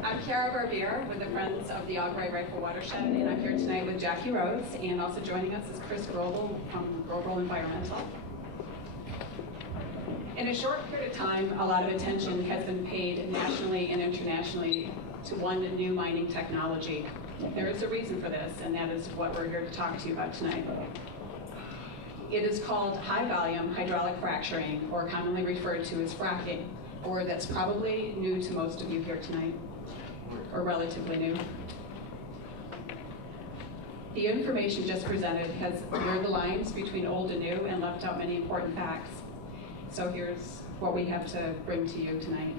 I'm Kara Barbier with the Friends of the Augury Rifle Watershed, and I'm here tonight with Jackie Rhodes, and also joining us is Chris Grobel from Grobel Environmental. In a short period of time, a lot of attention has been paid nationally and internationally to one new mining technology. There is a reason for this, and that is what we're here to talk to you about tonight. It is called high-volume hydraulic fracturing, or commonly referred to as fracking, a word that's probably new to most of you here tonight, or relatively new. The information just presented has blurred the lines between old and new and left out many important facts. So here's what we have to bring to you tonight.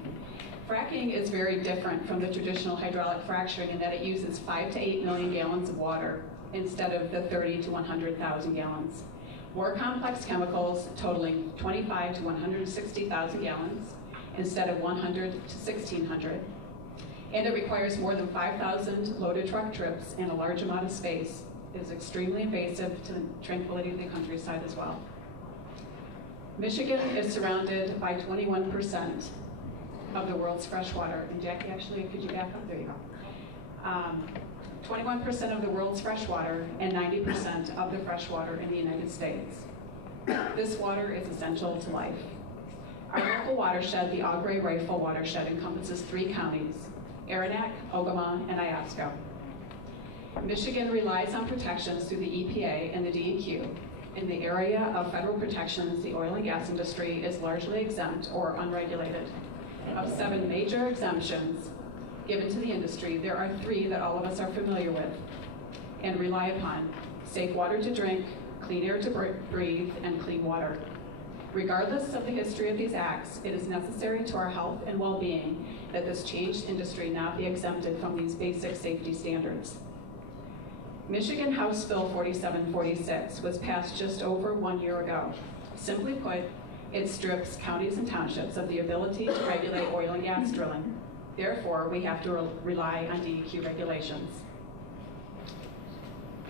Fracking is very different from the traditional hydraulic fracturing in that it uses 5 to 8 million gallons of water instead of the 30 to 100,000 gallons. More complex chemicals totaling 25 to 160,000 gallons instead of 100 to 1,600. And it requires more than 5,000 loaded truck trips and a large amount of space. It is extremely invasive to the tranquility of the countryside as well. Michigan is surrounded by 21% of the world's fresh water. And Jackie, actually, could you back up? There you go. 21% of the world's fresh water and 90% of the fresh water in the United States. This water is essential to life. Our local watershed, the Augury Rifle Watershed, encompasses 3 counties, Aranac, Ogama, and Iosco. Michigan relies on protections through the EPA and the DEQ. In the area of federal protections, the oil and gas industry is largely exempt or unregulated. Of 7 major exemptions given to the industry, there are 3 that all of us are familiar with and rely upon: safe water to drink, clean air to breathe, and clean water. Regardless of the history of these acts, it is necessary to our health and well-being that this changed industry not be exempted from these basic safety standards. Michigan House Bill 4746 was passed just over 1 year ago. Simply put, it strips counties and townships of the ability to regulate oil and gas drilling. Therefore, we have to rely on DEQ regulations.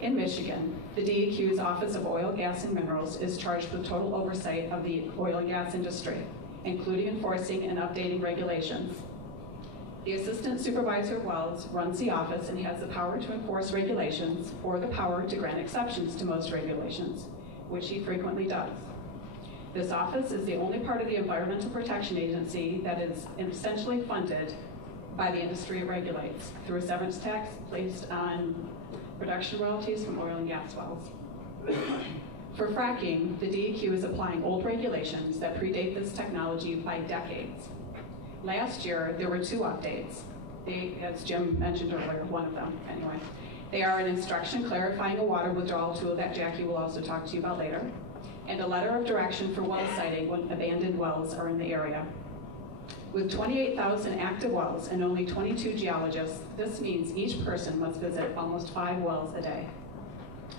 In Michigan, the DEQ's Office of Oil, Gas, and Minerals is charged with total oversight of the oil and gas industry, including enforcing and updating regulations. The Assistant Supervisor of Wells runs the office and has the power to enforce regulations or the power to grant exceptions to most regulations, which he frequently does. This office is the only part of the Environmental Protection Agency that is essentially funded by the industry it regulates through a severance tax placed on production royalties from oil and gas wells. For fracking, the DEQ is applying old regulations that predate this technology by decades. Last year, there were 2 updates. As Jim mentioned earlier, one of them, anyway. They are an instruction clarifying a water withdrawal tool that Jackie will also talk to you about later, and a letter of direction for well siting when abandoned wells are in the area. With 28,000 active wells and only 22 geologists, this means each person must visit almost 5 wells a day.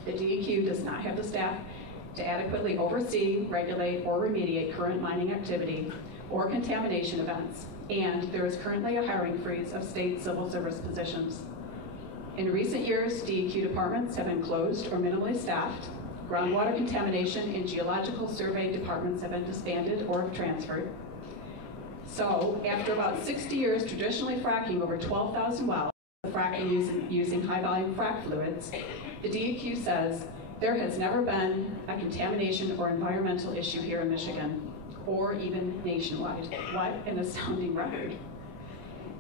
The DEQ does not have the staff to adequately oversee, regulate, or remediate current mining activity or contamination events, and there is currently a hiring freeze of state civil service positions. In recent years, DEQ departments have been closed or minimally staffed. Groundwater contamination and geological survey departments have been disbanded or have transferred. So, after about 60 years traditionally fracking over 12,000 wells, fracking using high-volume frac fluids, the DEQ says there has never been a contamination or environmental issue here in Michigan, or even nationwide. What an astounding record.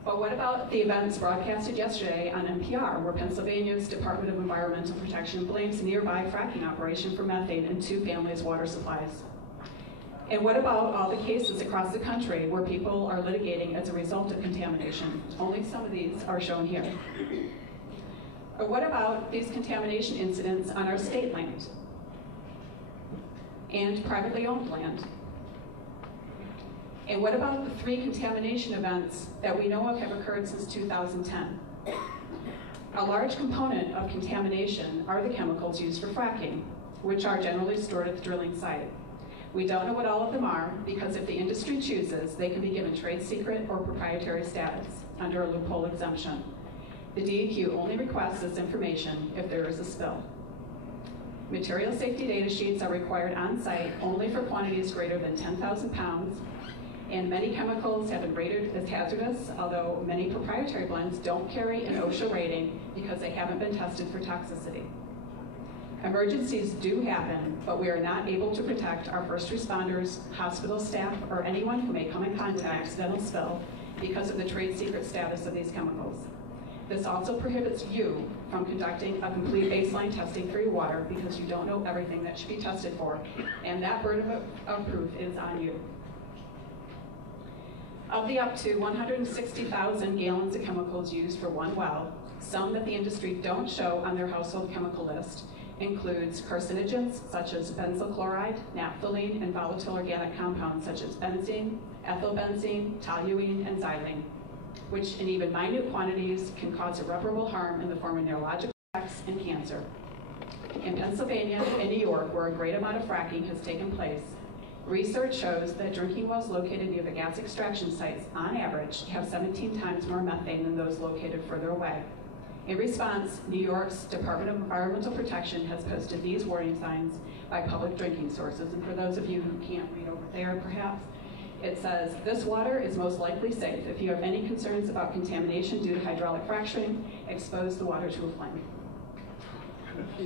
But what about the events broadcasted yesterday on NPR, where Pennsylvania's Department of Environmental Protection blames a nearby fracking operation for methane in 2 families' water supplies? And what about all the cases across the country where people are litigating as a result of contamination? Only some of these are shown here. Or what about these contamination incidents on our state land and privately owned land? And what about the 3 contamination events that we know of have occurred since 2010? A large component of contamination are the chemicals used for fracking, which are generally stored at the drilling site. We don't know what all of them are, because if the industry chooses, they can be given trade secret or proprietary status under a loophole exemption. The DEQ only requests this information if there is a spill. Material safety data sheets are required on site only for quantities greater than 10,000 pounds, and many chemicals have been rated as hazardous, although many proprietary blends don't carry an OSHA rating because they haven't been tested for toxicity. Emergencies do happen, but we are not able to protect our first responders, hospital staff, or anyone who may come in contact with an accidental spill because of the trade secret status of these chemicals. This also prohibits you from conducting a complete baseline testing for your water because you don't know everything that should be tested for, and that burden of proof is on you. Of the up to 160,000 gallons of chemicals used for one well, some that the industry don't show on their household chemical list includes carcinogens such as benzyl chloride, naphthalene, and volatile organic compounds such as benzene, ethylbenzene, toluene, and xylene, which in even minute quantities can cause irreparable harm in the form of neurological effects and cancer. In Pennsylvania and New York, where a great amount of fracking has taken place, research shows that drinking wells located near the gas extraction sites, on average, have 17 times more methane than those located further away. In response, New York's Department of Environmental Protection has posted these warning signs by public drinking sources. And for those of you who can't read over there, perhaps, it says, "This water is most likely safe. If you have any concerns about contamination due to hydraulic fracturing, expose the water to a flame."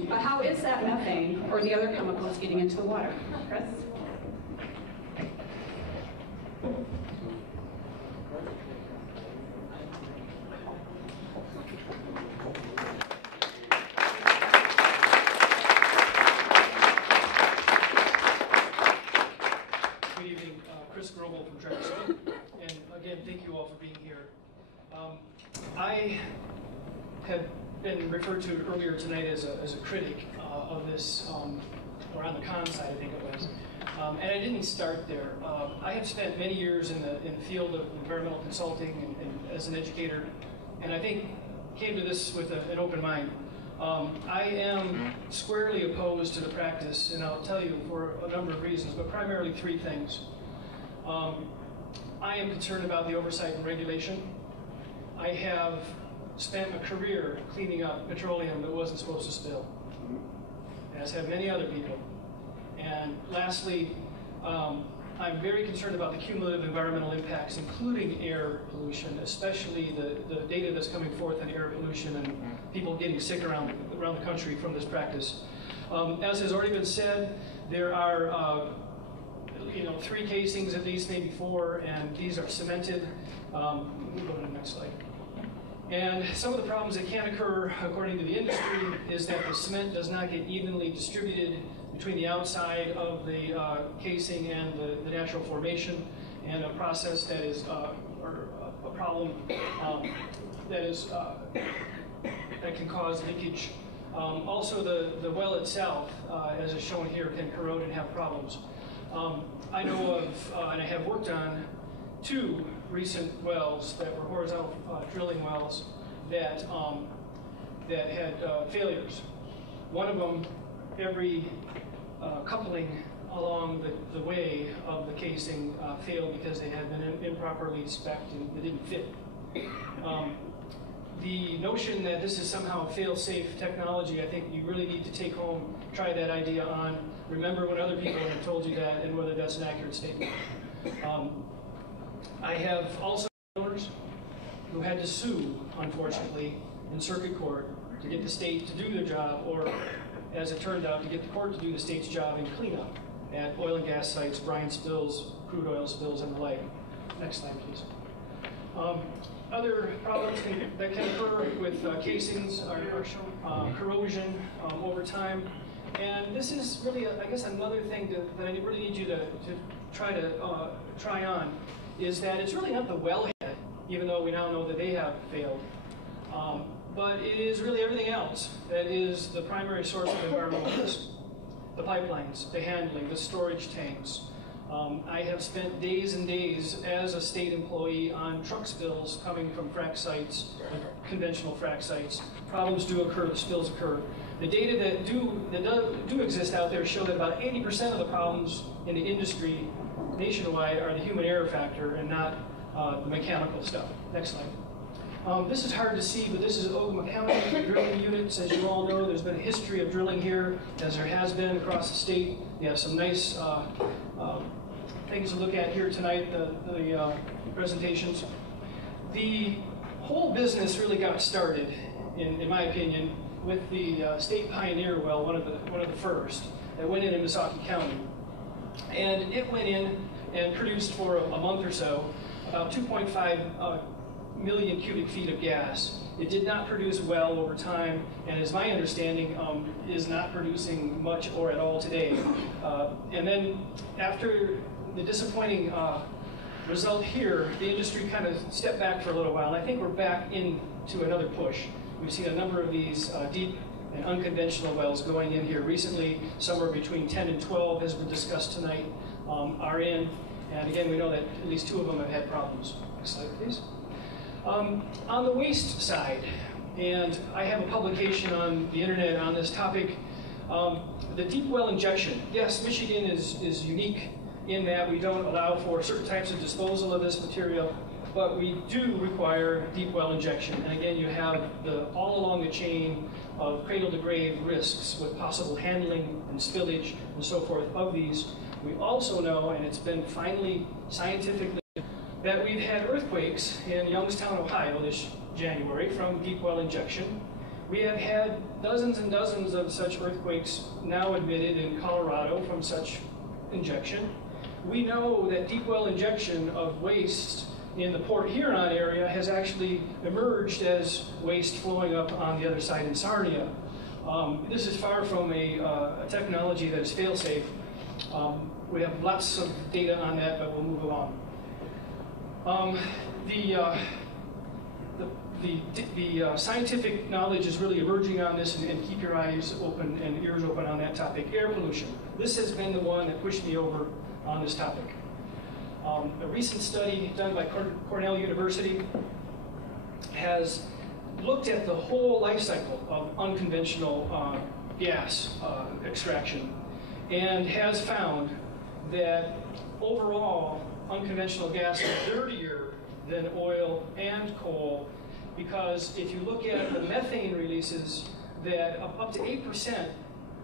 But how is that methane or the other chemicals getting into the water? Chris? Good evening, Chris Grobel from Fracking, and again, thank you all for being here. I have been referred to earlier tonight as a critic of this, or on the con side, I think it was. And I didn't start there. I have spent many years in the field of environmental consulting and as an educator, and I think came to this with an open mind. I am squarely opposed to the practice, and I'll tell you for a number of reasons, but primarily 3 things. I am concerned about the oversight and regulation. I have spent a career cleaning up petroleum that wasn't supposed to spill, as have many other people. And lastly, I'm very concerned about the cumulative environmental impacts, including air pollution, especially the data that's coming forth on air pollution and people getting sick around the country from this practice. As has already been said, there are 3 casings at least, maybe 4, and these are cemented. We'll go to the next slide. And some of the problems that can occur, according to the industry, is that the cement does not get evenly distributed between the outside of the casing and the natural formation, and a process that is, or a problem that can cause leakage. Also, the well itself, as is shown here, can corrode and have problems. I know of, and I have worked on 2 recent wells that were horizontal drilling wells that had failures. One of them, every coupling along the way of the casing failed because they had been improperly spec'd and they didn't fit. The notion that this is somehow fail-safe technology, I think you really need to take home, try that idea on, remember when other people have told you that, and whether that's an accurate statement. I have also owners who had to sue, unfortunately, in circuit court to get the state to do their job, or, as it turned out, to get the court to do the state's job in cleanup at oil and gas sites, brine spills, crude oil spills, and the like. Next slide, please. Other problems that can occur with casings are corrosion over time. And this is really, I guess, another thing that I really need you to try on, is that it's really not the wellhead, even though we now know that they have failed, but it is really everything else that is the primary source of environmental risk. The pipelines, the handling, the storage tanks. I have spent days and days as a state employee on truck spills coming from frac sites, conventional frac sites. Problems do occur, spills occur. The data that do exist out there show that about 80% of the problems in the industry nationwide are the human error factor and not the mechanical stuff. Next slide. This is hard to see, but this is Oklahoma County drilling units. As you all know, there's been a history of drilling here, as there has been across the state. We have some nice things to look at here tonight, the presentations. The whole business really got started, in my opinion, with the State Pioneer well, one of the first, that went in Missaukee County. And it went in and produced for a month or so about 2.5 million cubic feet of gas. It did not produce well over time, and as my understanding, is not producing much or at all today. And then after the disappointing result here, the industry kind of stepped back for a little while, and I think we're back into another push. We've seen a number of these deep and unconventional wells going in here recently. Somewhere between 10 and 12 has been discussed tonight, are in. And again, we know that at least 2 of them have had problems. Next slide, please. On the waste side, and I have a publication on the internet on this topic, the deep well injection. Yes, Michigan is unique in that we don't allow for certain types of disposal of this material, but we do require deep well injection. And again, you have all along the chain of cradle to grave risks with possible handling and spillage and so forth of these. We also know, and it's been finally scientifically, that we've had earthquakes in Youngstown, Ohio this January from deep well injection. We have had dozens and dozens of such earthquakes now admitted in Colorado from such injection. We know that deep well injection of waste in the Port Huron area has actually emerged as waste flowing up on the other side in Sarnia. This is far from a technology that is fail-safe. We have lots of data on that, but we'll move along. The scientific knowledge is really emerging on this, and keep your eyes open and ears open on that topic. Air pollution. This has been the one that pushed me over on this topic. A recent study done by Cornell University has looked at the whole life cycle of unconventional gas extraction and has found that overall unconventional gas is dirtier than oil and coal, because if you look at the methane releases, that up to 8%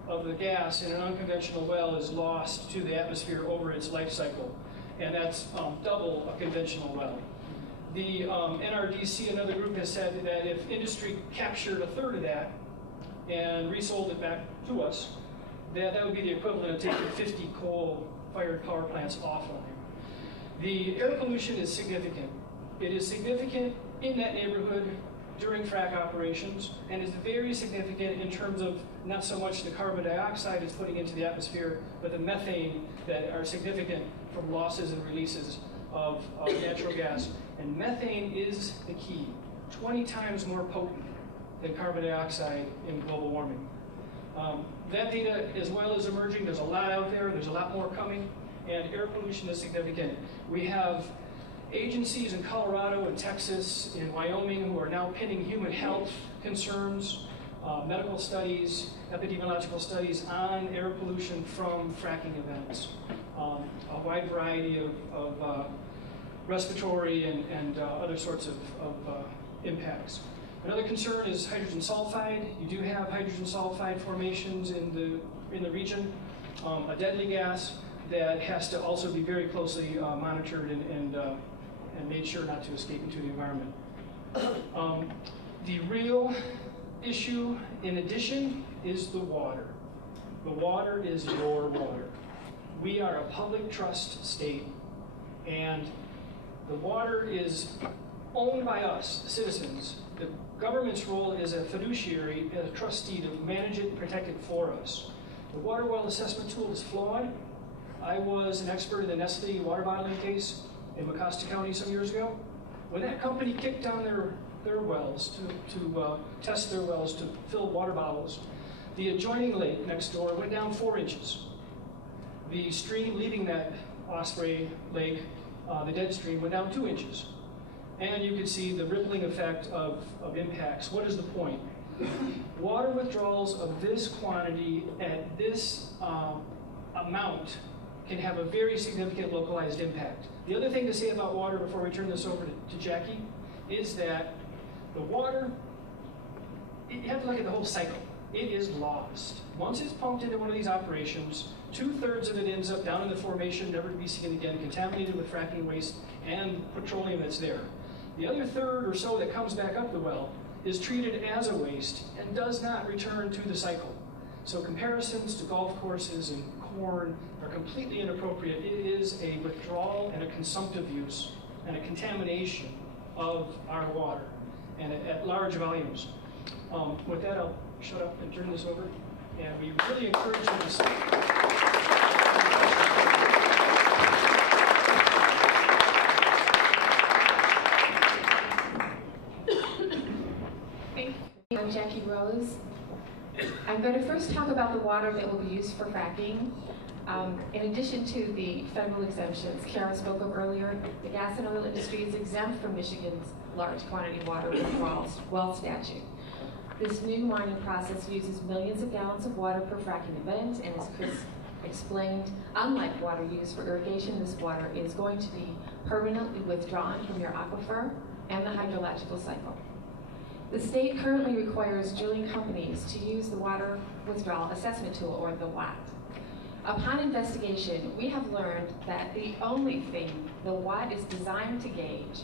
of the gas in an unconventional well is lost to the atmosphere over its life cycle, and that's double a conventional well. The NRDC, another group, has said that if industry captured a third of that and resold it back to us, that would be the equivalent of taking 50 coal-fired power plants offline. The air pollution is significant. It is significant in that neighborhood during frac operations, and is very significant in terms of not so much the carbon dioxide it's putting into the atmosphere, but the methane that are significant from losses and releases of natural gas. And methane is the key, 20 times more potent than carbon dioxide in global warming. That data as well is emerging. There's a lot out there. There's a lot more coming. And air pollution is significant. We have agencies in Colorado and Texas, in Wyoming, who are now pinning human health concerns, medical studies, epidemiological studies on air pollution from fracking events. A wide variety of respiratory and other sorts of impacts. Another concern is hydrogen sulfide. You do have hydrogen sulfide formations in the region, a deadly gas that has to also be very closely monitored and made sure not to escape into the environment. The real issue, in addition, is the water. The water is your water. We are a public trust state, and the water is owned by us, the citizens. The government's role is a fiduciary, as a trustee, to manage it and protect it for us. The water well assessment tool is flawed. I was an expert in the Nestle water bottling case in Mecosta County some years ago. When that company kicked down their wells to test their wells to fill water bottles, the adjoining lake next door went down 4 inches. The stream leaving that Osprey Lake, the dead stream, went down 2 inches. And you can see the rippling effect of impacts. What is the point? Water withdrawals of this quantity at this amount can have a very significant localized impact. The other thing to say about water before we turn this over to Jackie is that the water, you have to look at the whole cycle. It is lost. Once it's pumped into one of these operations, 2/3 of it ends up down in the formation, never to be seen again, contaminated with fracking waste and petroleum that's there. The other 1/3 or so that comes back up the well is treated as a waste and does not return to the cycle. So comparisons to golf courses and corn are completely inappropriate. It is a withdrawal and a consumptive use and a contamination of our water, and at large volumes. With that, I'll shut up and turn this over. And we really encourage you to see. I'm Jackie Rose. I'm going to first talk about the water that will be used for fracking. In addition to the federal exemptions Kara spoke of earlier, the gas and oil industry is exempt from Michigan's large quantity water withdrawals well statute. This new mining process uses millions of gallons of water per fracking event, and as Chris explained, unlike water used for irrigation, this water is going to be permanently withdrawn from your aquifer and the hydrological cycle. The state currently requires drilling companies to use the Water Withdrawal Assessment Tool, or the WAT. Upon investigation, we have learned that the only thing the WAT is designed to gauge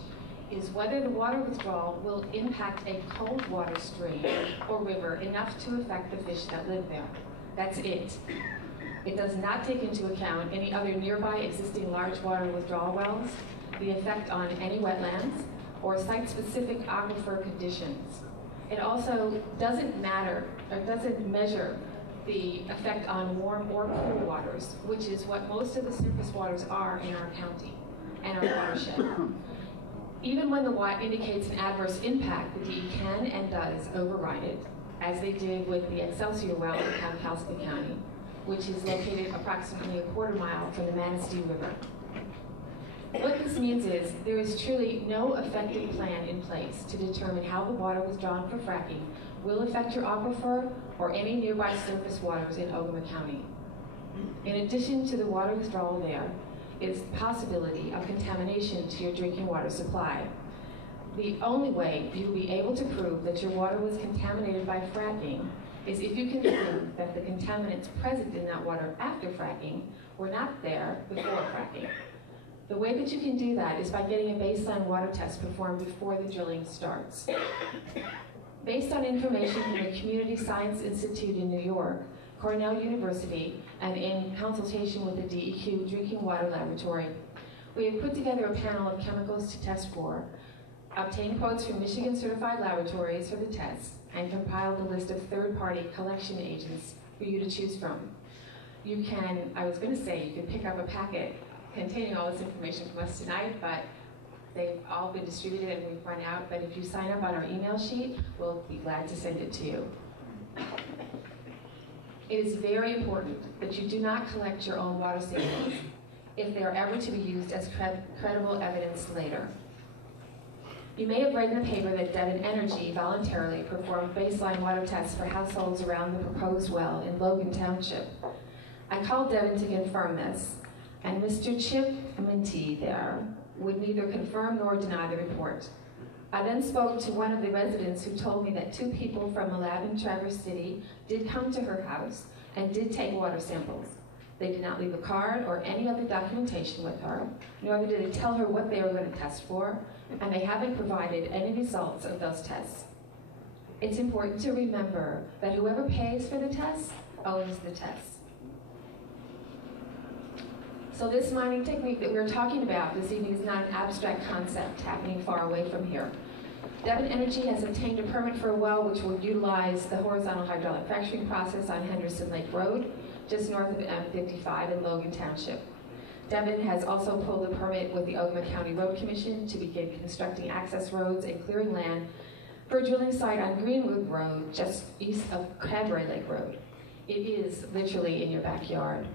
is whether the water withdrawal will impact a cold water stream or river enough to affect the fish that live there. That's it. It does not take into account any other nearby existing large water withdrawal wells, the effect on any wetlands, or site-specific aquifer conditions. It also doesn't measure the effect on warm or cool waters, which is what most of the surface waters are in our county and our watershed. Even when the WAT indicates an adverse impact, the DE can and does override it, as they did with the Excelsior well in Kalkaska County, which is located approximately a quarter mile from the Manistee River. What this means is there is truly no effective plan in place to determine how the water withdrawn for fracking will affect your aquifer or any nearby surface waters in Ogama County. In addition to the water withdrawal there, is the possibility of contamination to your drinking water supply. The only way you will be able to prove that your water was contaminated by fracking is if you can prove that the contaminants present in that water after fracking were not there before fracking. The way that you can do that is by getting a baseline water test performed before the drilling starts. Based on information from the Community Science Institute in New York, Cornell University, and in consultation with the DEQ Drinking Water Laboratory, we have put together a panel of chemicals to test for, obtained quotes from Michigan certified laboratories for the tests, and compiled a list of third-party collection agents for you to choose from. You can, I was going to say, you can pick up a packet containing all this information from us tonight, but they've all been distributed and we've run out. But if you sign up on our email sheet, we'll be glad to send it to you. It is very important that you do not collect your own water samples if they are ever to be used as credible evidence later. You may have read in the paper that Devon Energy voluntarily performed baseline water tests for households around the proposed well in Logan Township. I called Devon to confirm this, and Mr. Chip Minty there would neither confirm nor deny the report. I then spoke to one of the residents who told me that 2 people from a lab in Traverse City did come to her house and did take water samples. They did not leave a card or any other documentation with her, nor did they tell her what they were going to test for, and they haven't provided any results of those tests. It's important to remember that whoever pays for the tests owns the tests. So this mining technique that we're talking about this evening is not an abstract concept happening far away from here. Devon Energy has obtained a permit for a well which will utilize the horizontal hydraulic fracturing process on Henderson Lake Road, just north of M55 in Logan Township. Devon has also pulled a permit with the Ogama County Road Commission to begin constructing access roads and clearing land for a drilling site on Greenwood Road, just east of Cranberry Lake Road. It is literally in your backyard.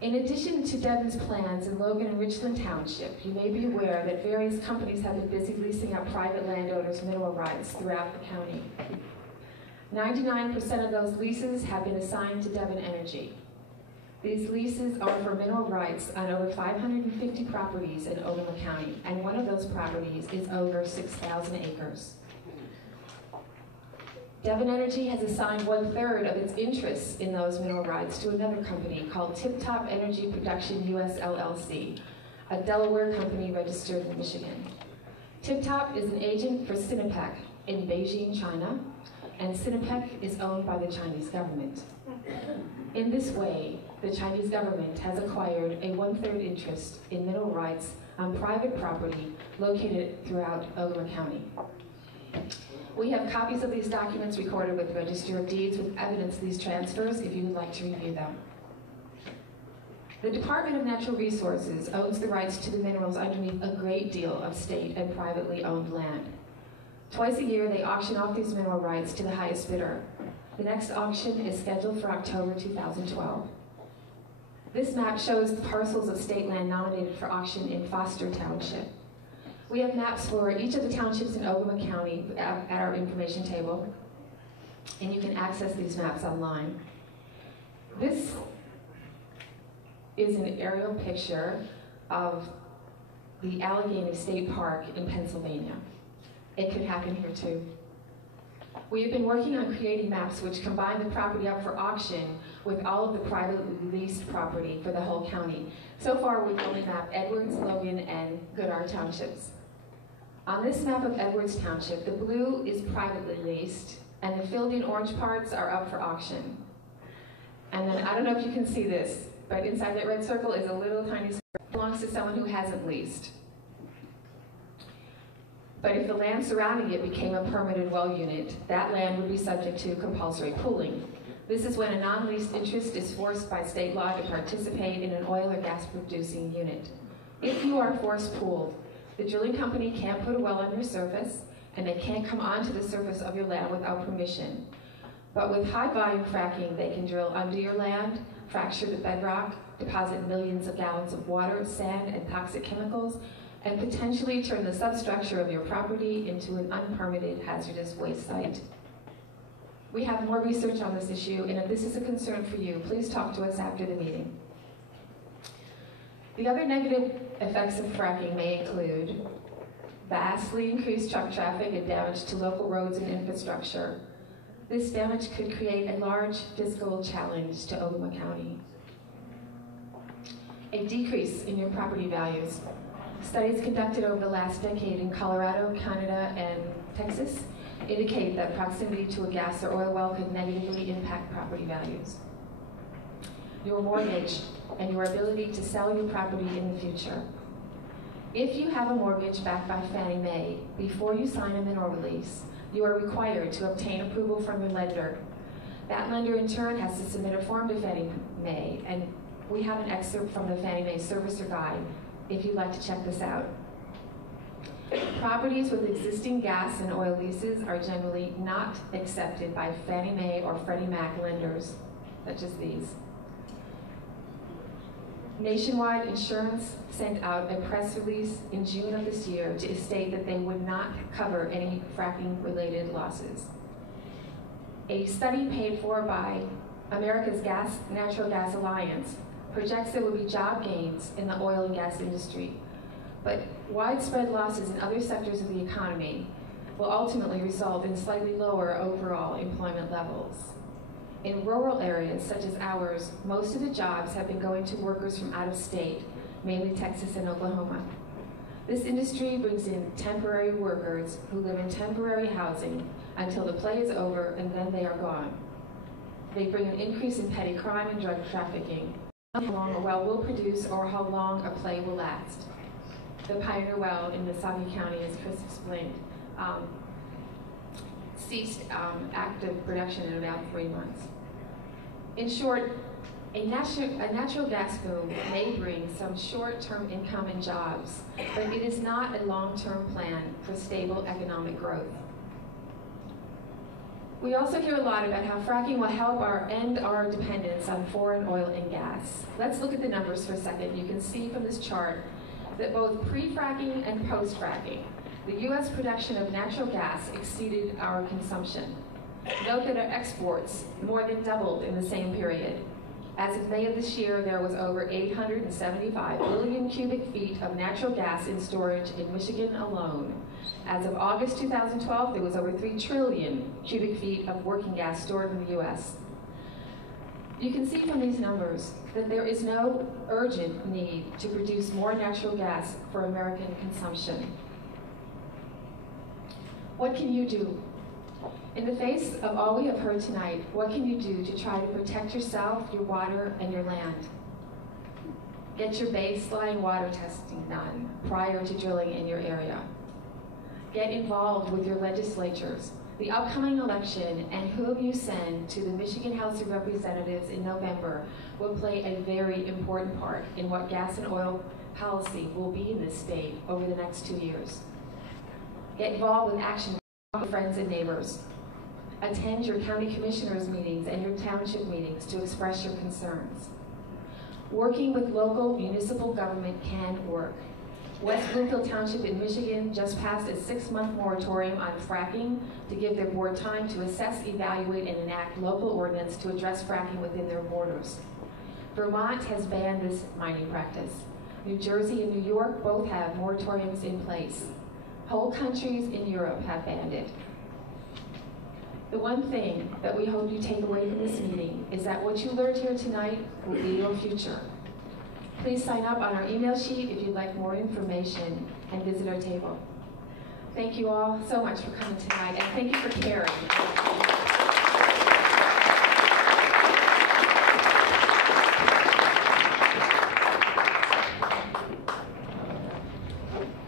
In addition to Devon's plans in Logan and Richland Township, you may be aware that various companies have been busy leasing out private landowners' mineral rights throughout the county. 99% of those leases have been assigned to Devon Energy. These leases are for mineral rights on over 550 properties in Ogama County, and one of those properties is over 6,000 acres. Devon Energy has assigned 1/3 of its interests in those mineral rights to another company called Tip Top Energy Production US LLC, a Delaware company registered in Michigan. Tip Top is an agent for Sinopec in Beijing, China, and Sinopec is owned by the Chinese government. In this way, the Chinese government has acquired a 1/3 interest in mineral rights on private property located throughout Ogama County. We have copies of these documents recorded with the Register of Deeds with evidence of these transfers if you would like to review them. The Department of Natural Resources owns the rights to the minerals underneath a great deal of state and privately owned land. Twice a year, they auction off these mineral rights to the highest bidder. The next auction is scheduled for October 2012. This map shows the parcels of state land nominated for auction in Foster Township. We have maps for each of the townships in Ogama County at our information table, and you can access these maps online. This is an aerial picture of the Allegheny State Park in Pennsylvania. It could happen here too. We have been working on creating maps which combine the property up for auction with all of the privately leased property for the whole county. So far, we've only mapped Edwards, Logan, and Goodar townships. On this map of Edwards Township, the blue is privately leased, and the filled-in orange parts are up for auction. And then, I don't know if you can see this, but inside that red circle is a little tiny circle that belongs to someone who hasn't leased. But if the land surrounding it became a permitted well unit, that land would be subject to compulsory pooling. This is when a non-leased interest is forced by state law to participate in an oil or gas producing unit. If you are forced pooled, the drilling company can't put a well on your surface, and they can't come onto the surface of your land without permission. But with high volume fracking, they can drill under your land, fracture the bedrock, deposit millions of gallons of water, sand, and toxic chemicals, and potentially turn the substructure of your property into an unpermitted hazardous waste site. We have more research on this issue, and if this is a concern for you, please talk to us after the meeting. The other negative effects of fracking may include vastly increased truck traffic and damage to local roads and infrastructure. This damage could create a large fiscal challenge to Ogama County. A decrease in your property values. Studies conducted over the last decade in Colorado, Canada, and Texas indicate that proximity to a gas or oil well could negatively impact property values. Your mortgage and your ability to sell your property in the future. If you have a mortgage backed by Fannie Mae, before you sign a mineral release, you are required to obtain approval from your lender. That lender in turn has to submit a form to Fannie Mae, and we have an excerpt from the Fannie Mae Servicer Guide if you'd like to check this out. Properties with existing gas and oil leases are generally not accepted by Fannie Mae or Freddie Mac lenders, such as these. Nationwide Insurance sent out a press release in June of this year to state that they would not cover any fracking-related losses. A study paid for by America's Natural Gas Alliance projects there will be job gains in the oil and gas industry, but widespread losses in other sectors of the economy will ultimately result in slightly lower overall employment levels. In rural areas such as ours, most of the jobs have been going to workers from out of state, mainly Texas and Oklahoma. This industry brings in temporary workers who live in temporary housing until the play is over and then they are gone. They bring an increase in petty crime and drug trafficking, how long a well will produce or how long a play will last. The Pioneer well in Missouri County, as Chris explained, ceased active production in about 3 months. In short, a natural gas boom may bring some short-term income and jobs, but it is not a long-term plan for stable economic growth. We also hear a lot about how fracking will help end our dependence on foreign oil and gas. Let's look at the numbers for a second. You can see from this chart that both pre-fracking and post-fracking, the U.S. production of natural gas exceeded our consumption. Note that our exports more than doubled in the same period. As of May of this year, there was over 875 billion cubic feet of natural gas in storage in Michigan alone. As of August 2012, there was over 3 trillion cubic feet of working gas stored in the U.S. You can see from these numbers that there is no urgent need to produce more natural gas for American consumption. What can you do? In the face of all we have heard tonight, what can you do to try to protect yourself, your water, and your land? Get your baseline water testing done prior to drilling in your area. Get involved with your legislatures. The upcoming election and whom you send to the Michigan House of Representatives in November will play a very important part in what gas and oil policy will be in this state over the next 2 years. Get involved with action with friends and neighbors. Attend your county commissioners' meetings and your township meetings to express your concerns. Working with local municipal government can work. West Bloomfield Township in Michigan just passed a 6-month moratorium on fracking to give their board time to assess, evaluate, and enact local ordinance to address fracking within their borders. Vermont has banned this mining practice. New Jersey and New York both have moratoriums in place. Whole countries in Europe have banned it. The one thing that we hope you take away from this meeting is that what you learned here tonight will be your future. Please sign up on our email sheet if you'd like more information and visit our table. Thank you all so much for coming tonight, and thank you for caring.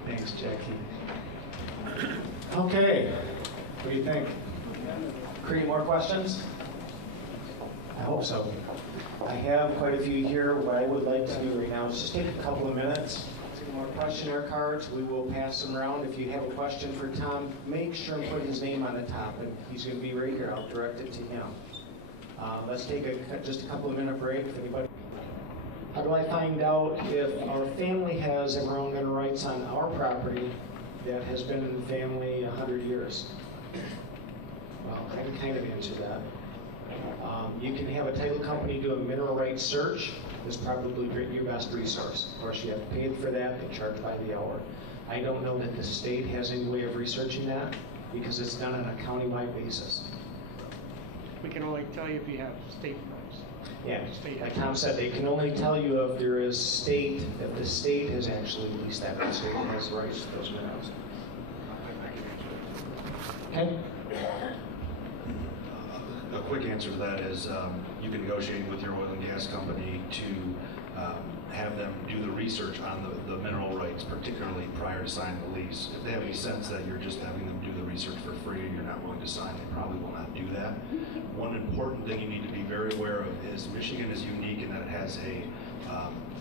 Thanks, Jackie. Okay, what do you think? Create more questions? I hope so. I have quite a few here. What I would like to do right now is just take a couple of minutes, take more questionnaire cards. We will pass them around. If you have a question for Tom, make sure and put his name on the top, and he's going to be right here. I'll direct it to him. Let's take just a couple of minute break. If anybody. How do I find out if our family has ever owned any rights on our property that has been in the family 100 years? Well, I can kind of answer that. You can have a title company do a mineral rights search. It's probably your best resource. Of course, you have to pay for that. They charge by the hour. I don't know that the state has any way of researching that because it's done on a county-wide basis. We can only tell you if you have state rights. Yeah, like Tom said, they can only tell you if there is state, if the state has actually released that, the state has the rights to those minerals. Okay? A quick answer to that is you can negotiate with your oil and gas company to have them do the research on the mineral rights, particularly prior to signing the lease. If they have any sense that you're just having them do the research for free and you're not willing to sign, they probably will not do that. One important thing you need to be very aware of is Michigan is unique in that it has a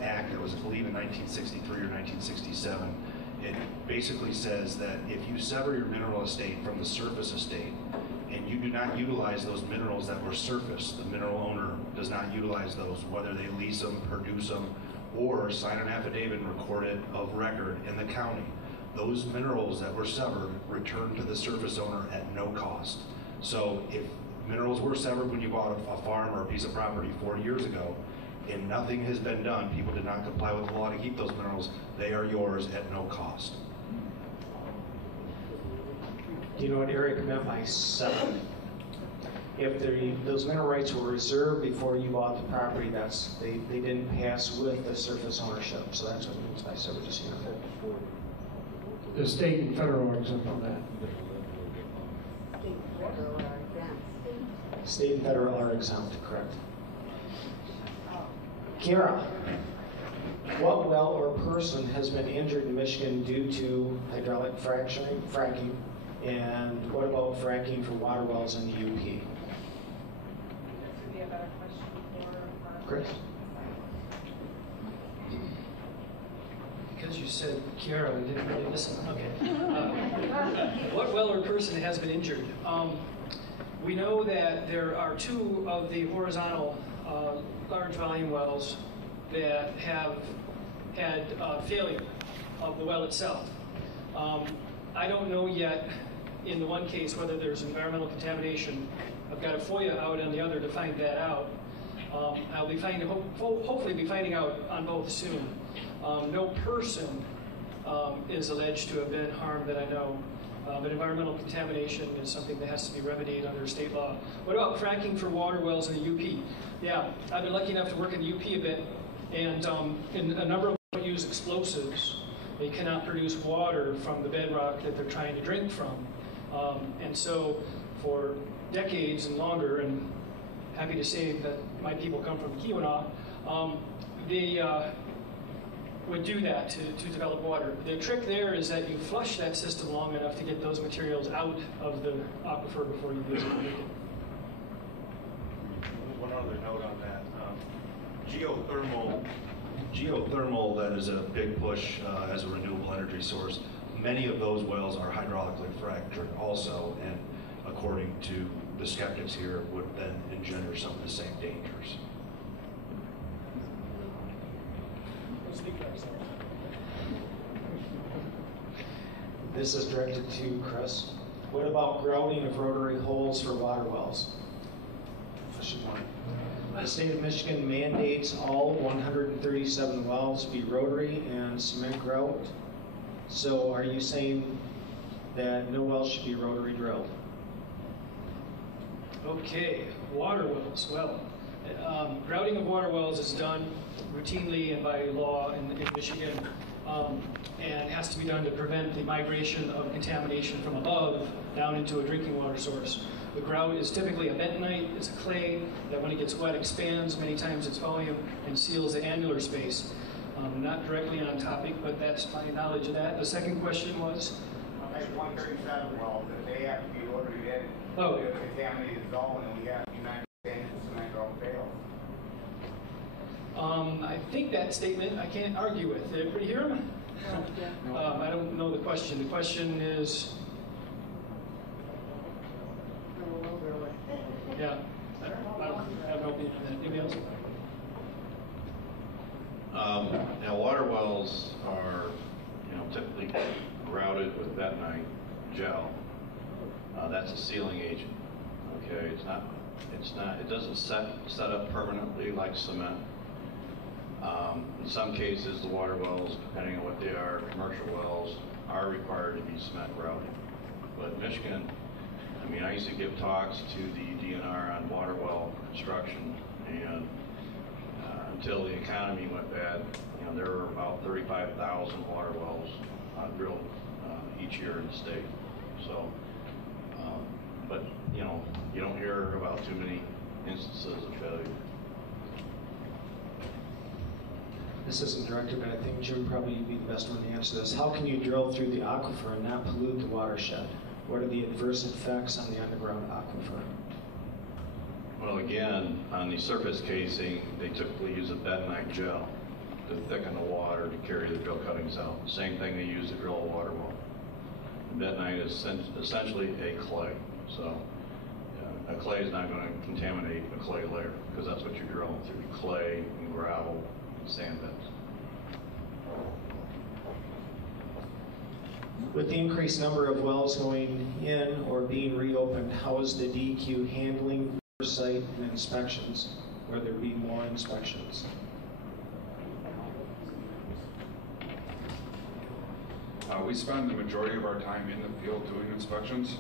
act that was, I believe, in 1963 or 1967. It basically says that if you sever your mineral estate from the surface estate, and you do not utilize those minerals that were surface, the mineral owner does not utilize those, whether they lease them, produce them, or sign an affidavit and record it of record in the county. Those minerals that were severed return to the surface owner at no cost. So if minerals were severed when you bought a farm or a piece of property 40 years ago, and nothing has been done, people did not comply with the law to keep those minerals, they are yours at no cost. Do you know what Eric meant by severed? If those mineral rights were reserved before you bought the property, they didn't pass with the surface ownership. So that's what it means by severed. Just so you know. The state and federal are exempt from that. State and federal are exempt, correct. Kira, what well or person has been injured in Michigan due to hydraulic fracking? And what about fracking for water wells in the UP? This would be a better question for Chris? Because you said Kiara, we didn't really listen. Okay. What well or person has been injured? We know that there are two of the horizontal large volume wells that have had failure of the well itself. I don't know yet in the one case whether there's environmental contamination. I've got a FOIA out on the other to find that out. I'll be hopefully be finding out on both soon. No person is alleged to have been harmed that I know, but environmental contamination is something that has to be remedied under state law. What about fracking for water wells in the UP? Yeah, I've been lucky enough to work in the UP a bit, and in a number of them use explosives. They cannot produce water from the bedrock that they're trying to drink from. And so for decades and longer, and happy to say that my people come from Keweenaw, they would do that to develop water. The trick there is that you flush that system long enough to get those materials out of the aquifer before you use it. One other note on that. Geothermal, that is a big push as a renewable energy source. Many of those wells are hydraulically fractured also, and according to the skeptics here, would then engender some of the same dangers. This is directed to Chris. What about grouting of rotary holes for water wells? Question one. The state of Michigan mandates all 137 wells be rotary and cement grout. So are you saying that no wells should be rotary drilled? Okay, water wells. Well, grouting of water wells is done routinely and by law in Michigan, and has to be done to prevent the migration of contamination from above down into a drinking water source. The grout is typically a bentonite. It's a clay that when it gets wet expands many times its volume and seals the annular space. Not directly on topic, but that's my knowledge of that. The second question was? I have 137 wells, that they have to be ordered in Oh. to a contaminated zone, and we have United States cement grout fails. I think that statement I can't argue with. Did everybody hear him? I don't know the question. The question is, yeah, I don't have no opinion on that. Anybody else? Now, water wells are, typically grouted with bentonite gel. That's a sealing agent. Okay, it doesn't set up permanently like cement. In some cases, the water wells, depending on what they are, commercial wells, are required to be cement grouted. But Michigan, I used to give talks to the DNR on water well construction, and until the economy went bad, there were about 35,000 water wells drilled each year in the state. So, but you don't hear about too many instances of failure. This isn't directed, but I think Jim probably would be the best one to answer this. How can you drill through the aquifer and not pollute the watershed? What are the adverse effects on the underground aquifer? Well, again, on the surface casing, they typically use a bentonite gel to thicken the water to carry the drill cuttings out. Same thing they use to drill a water well. Bentonite is essentially a clay. So a clay is not going to contaminate a clay layer, because that's what you're drilling through: clay and gravel and sand beds. With the increased number of wells going in or being reopened, how is the DEQ handling oversight and inspections? Will there be more inspections? We spend the majority of our time in the field doing inspections.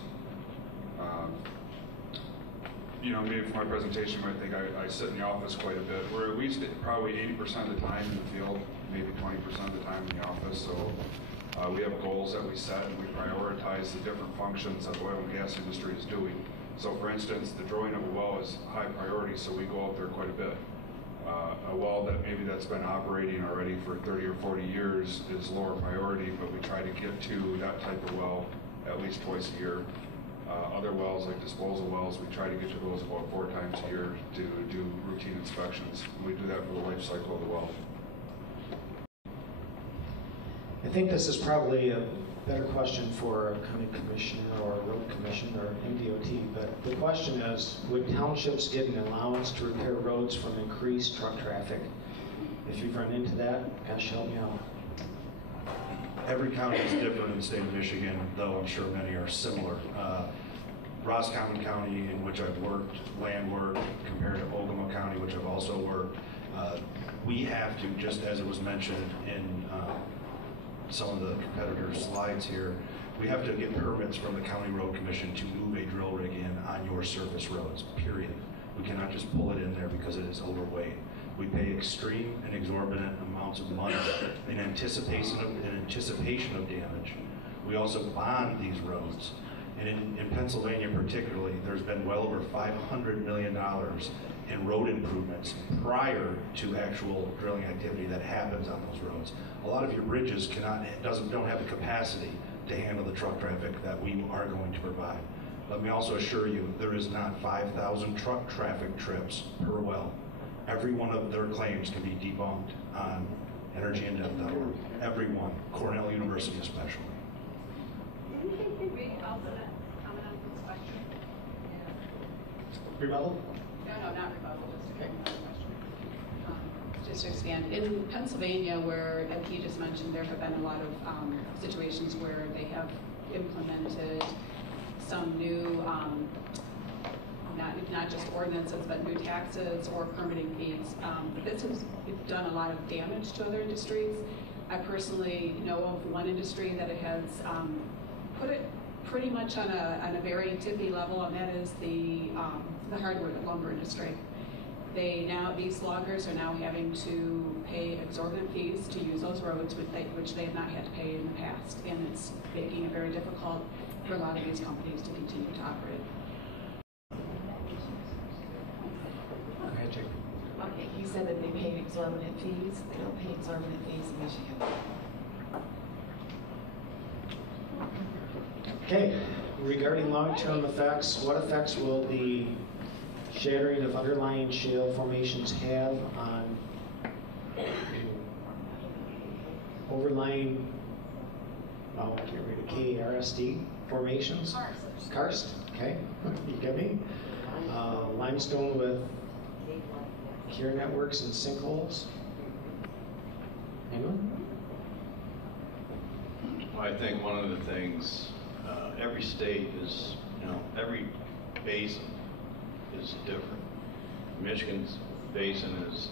Maybe for my presentation, I think I sit in the office quite a bit. We're at least probably 80% of the time in the field, maybe 20% of the time in the office. So we have goals that we set, and we prioritize the different functions that the oil and gas industry is doing. So for instance, the drilling of a well is high priority, so we go out there quite a bit. A well that maybe that's been operating already for 30 or 40 years is lower priority, but we try to get to that type of well at least twice a year. Other wells, like disposal wells, we try to get to those about 4 times a year to do routine inspections. We do that for the life cycle of the well. I think this is probably a better question for a county commissioner or a road commissioner or MDOT, but the question is, would townships get an allowance to repair roads from increased truck traffic? If you've run into that, gosh, help me out. Every county is different in the state of Michigan, though I'm sure many are similar. Roscommon County, in which I've worked, land work, compared to Ogama County, which I've also worked, we have to, just as it was mentioned in some of the competitors' slides here, we have to get permits from the County Road Commission to move a drill rig in on your surface roads, period. We cannot just pull it in there because it is overweight. We pay extreme and exorbitant amounts of money in anticipation of damage. We also bond these roads. And in Pennsylvania particularly, there's been well over $500 million in road improvements prior to actual drilling activity that happens on those roads. A lot of your bridges don't have the capacity to handle the truck traffic that we are going to provide. Let me also assure you, there is not 5,000 truck traffic trips per well. Every one of their claims can be debunked on energyinDepth.org. Every one, Cornell University especially. Could we also comment on this question? Rebuttal? No, not rebuttal, just a question. Just to expand, in Pennsylvania, where, and he just mentioned, there have been a lot of situations where they have implemented some new, not just ordinances, but new taxes or permitting fees. This has done a lot of damage to other industries. I personally know of one industry that it has put it pretty much on a very tippy level, and that is the hardwood lumber industry. These loggers are now having to pay exorbitant fees to use those roads, which they have not had to pay in the past, and it's making it very difficult for a lot of these companies to continue to operate. Go ahead, Jake. Okay, you said that they paid exorbitant fees. They don't pay exorbitant fees in Michigan. Okay, regarding long-term effects, what effects will the shattering of underlying shale formations have on overlying, I can't read it, KRSD formations? Karst, okay, you get me? Limestone with shear networks and sinkholes? Anyone? Well, I think one of the things, every state is, every basin is different. Michigan's basin is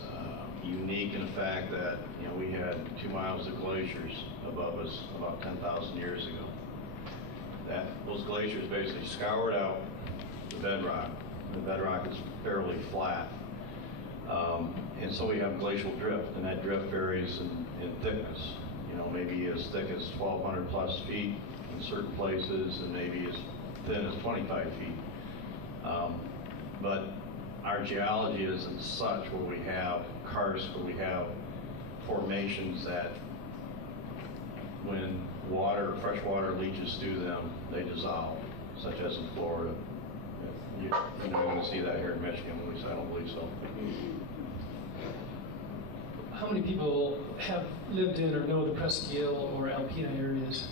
unique in the fact that, we had 2 miles of glaciers above us about 10,000 years ago. Those glaciers basically scoured out the bedrock. The bedrock is fairly flat. And so we have glacial drift, and that drift varies in thickness. Maybe as thick as 1,200 plus feet in certain places, and maybe as thin as 25 feet. But our geology isn't such where we have karst, where we have formations that when fresh water leaches through them, they dissolve, such as in Florida. You're not going to see that here in Michigan, at least I don't believe so. How many people have lived in or know the Presqu'île or Alpena areas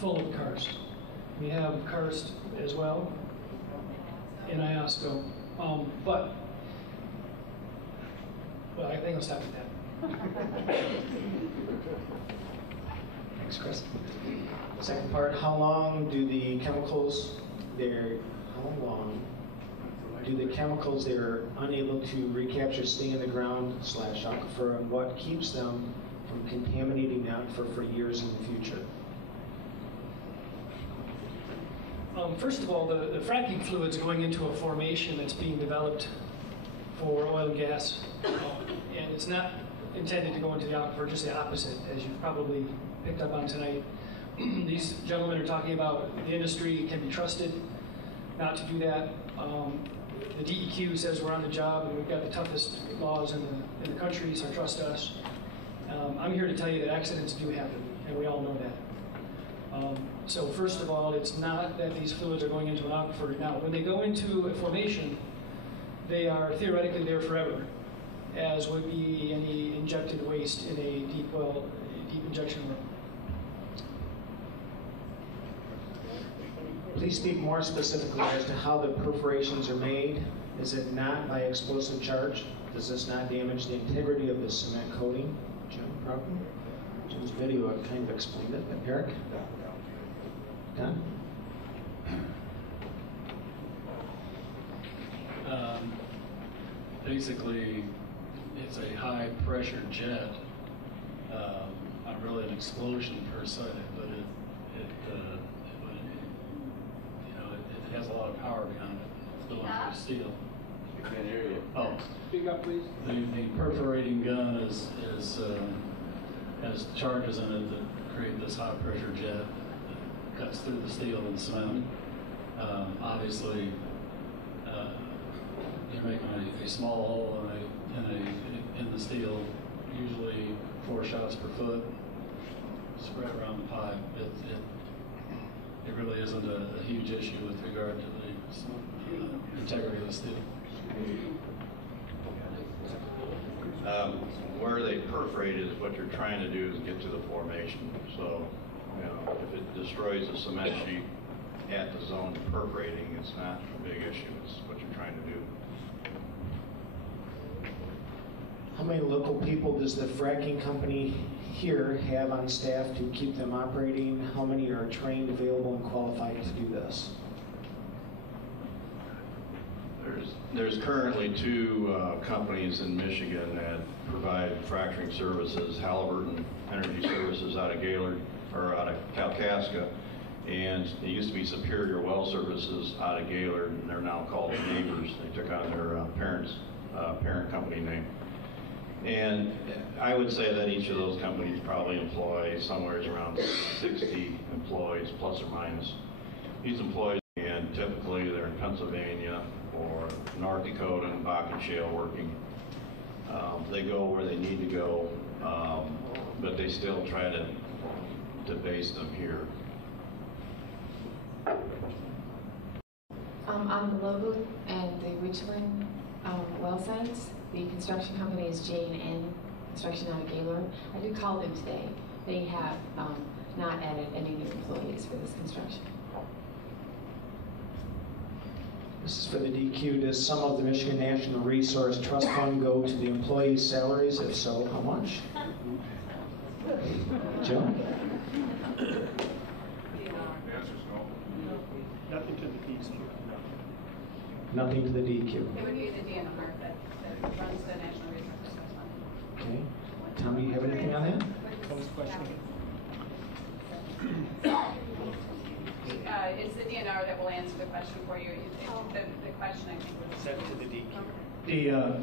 full of karst? We have karst as well in Iosco, well, I think I'll stop at that. Thanks, Chris. Second part, how long do the chemicals they're unable to recapture stay in the ground / aquifer, and what keeps them from contaminating the aquifer for years in the future? First of all, the fracking fluid's going into a formation that's being developed for oil and gas, and it's not intended to go into the aquifer, just the opposite, as you've probably picked up on tonight. These gentlemen are talking about the industry can be trusted not to do that. The DEQ says we're on the job and we've got the toughest laws in the country, so trust us. I'm here to tell you that accidents do happen, and we all know that. So first of all, it's not that these fluids are going into an aquifer. Now, when they go into a formation, they are theoretically there forever, as would be any injected waste in a deep well, deep injection room. Please speak more specifically as to how the perforations are made. Is it not by explosive charge? Does this not damage the integrity of the cement coating? Jim, probably? Jim's video kind of explained it, but Eric? Don? Basically, it's a high pressure jet. Not really an explosion per se, but it has a lot of power behind it. It's going through steel. I can't hear you. Oh, Speak up, please. the perforating gun has charges in it that create this high pressure jet that cuts through the steel and cement. Obviously, you're making a small hole in the steel, usually 4 shots per foot, spread around the pipe. It really isn't a huge issue with regard to the integrity of the steel. Where they perforate is what you're trying to do is get to the formation. So, if it destroys the cement sheet at the zone perforating, it's not a big issue. It's what you're trying to do. How many local people does the fracking company here have on staff to keep them operating? How many are trained, available, and qualified to do this? There's currently 2 companies in Michigan that provide fracturing services. Halliburton Energy Services out of Gaylord, or out of Kalkaska, and it used to be Superior Well Services out of Gaylord, and they're now called Neighbors. They took on their parent company name. And I would say that each of those companies probably employ somewhere around 60 employees, plus or minus. These employees, and typically they're in Pennsylvania or North Dakota and Bakken Shale working. They go where they need to go, but they still try to base them here. On the logo and the Richland well sites, the construction company is J&N Construction out of Gaylord. I did call them today. They have not added any new employees for this construction. This is for the DQ. Does some of the Michigan National Resource Trust Fund go to the employees' salaries? If so, how much? Joe? The answer's no. Nothing to the DQ. Nothing to the DQ. It would be the DNR that runs the National Resources Fund. Okay. Tom, do you have anything on that? It's the DNR that will answer the question for you. The question, I think, was Sent to the DQ.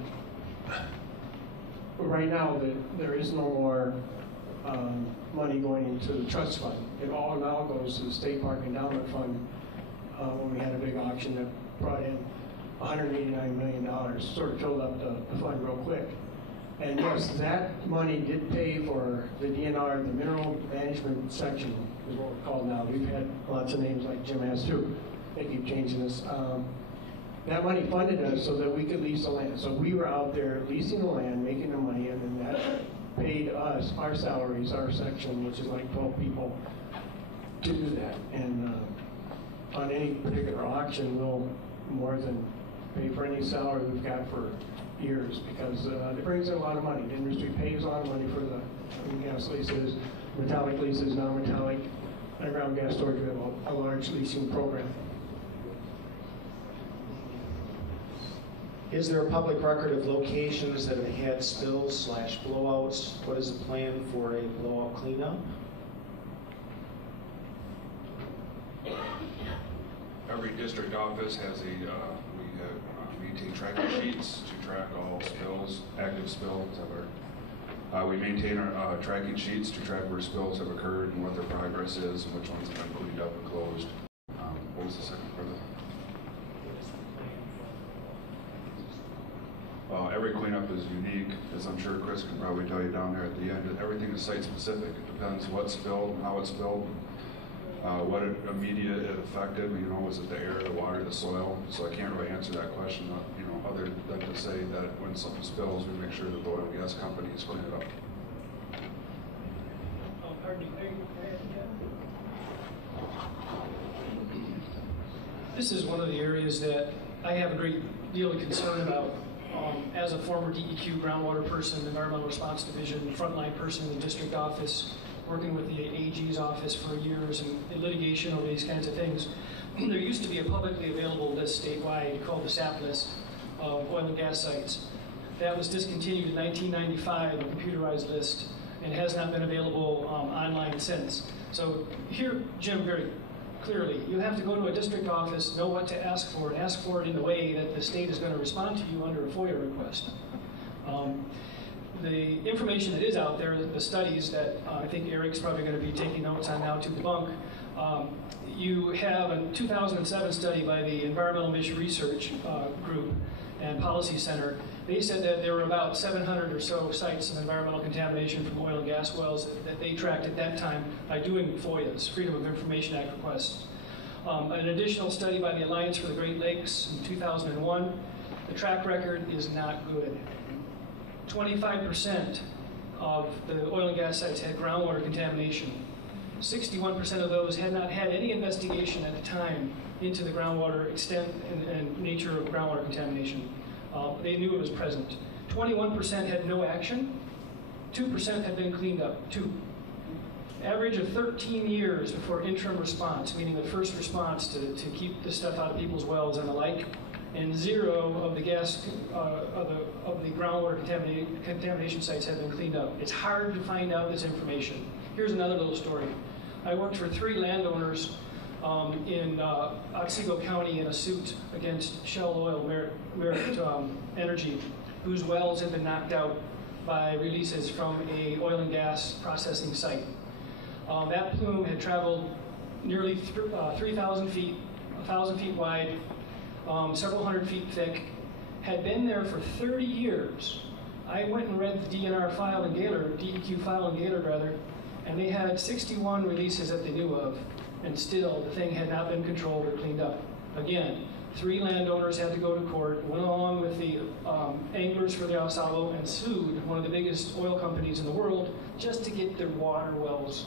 Right now, there is no more money going into the trust fund. It all now goes to the State Park Endowment Fund when we had a big auction that brought in $189 million, sort of filled up the fund real quick. And yes, that money did pay for the DNR, the Mineral Management Section is what we're called now. We've had lots of names like Jim has too. They keep changing this. That money funded us so that we could lease the land. So we were out there leasing the land, making the money, and then that paid us our salaries, our section, which is like 12 people, to do that. And on any particular auction, we'll more than pay for any salary we've got for years, because it brings in a lot of money. The industry pays a lot of money for the gas leases, metallic leases, non-metallic, underground gas storage. We have a large leasing program. Is there a public record of locations that have had spills / blowouts? What is the plan for a blowout cleanup? Every district office has we maintain tracking sheets to track all spills, active spills ever. We maintain our tracking sheets to track where spills have occurred and what their progress is and which ones have been cleaned up and closed. What was the second part of that? Every cleanup is unique, as I'm sure Chris can probably tell you down there at the end. Everything is site specific. It depends what's spilled, how it's spilled, what media it affected. You know, was it the air, the water, the soil? So I can't really answer that question, you know, other than to say that when something spills, we make sure that the oil and gas companies clean it up. This is one of the areas that I have a great deal of concern about. As a former DEQ groundwater person, environmental response division, frontline person in the district office, working with the AG's office for years and in litigation over these kinds of things, there used to be a publicly available list statewide called the SAP list of oil and gas sites. That was discontinued in 1995, a computerized list, and has not been available online since. So here, Jim, very clearly, you have to go to a district office, know what to ask for, and ask for it in the way that the state is going to respond to you under a FOIA request. The information that is out there, the studies that I think Eric's probably going to be taking notes on now to debunk, you have a 2007 study by the Environmental Mission Research Group and Policy Center. They said that there were about 700 or so sites of environmental contamination from oil and gas wells that they tracked at that time by doing FOIAs, Freedom of Information Act requests. An additional study by the Alliance for the Great Lakes in 2001, the track record is not good. 25% of the oil and gas sites had groundwater contamination. 61% of those had not had any investigation at the time into the groundwater extent and nature of groundwater contamination. They knew it was present. 21% had no action. 2% had been cleaned up. 2. Average of 13 years before interim response, meaning the first response to keep the stuff out of people's wells and the like, and 0 of the gas of the groundwater contamination sites have been cleaned up. It's hard to find out this information. Here's another little story. I worked for 3 landowners in Otsego County in a suit against Shell Oil Merit Energy, whose wells had been knocked out by releases from a oil and gas processing site. That plume had traveled nearly 3,000 feet, 1,000 feet wide, several hundred feet thick, had been there for 30 years. I went and read the DNR file in Gaylord, DEQ file in Gaylord rather, and they had 61 releases that they knew of, and still the thing had not been controlled or cleaned up. Again, 3 landowners had to go to court, went along with the anglers for the Osalo and sued one of the biggest oil companies in the world just to get their water wells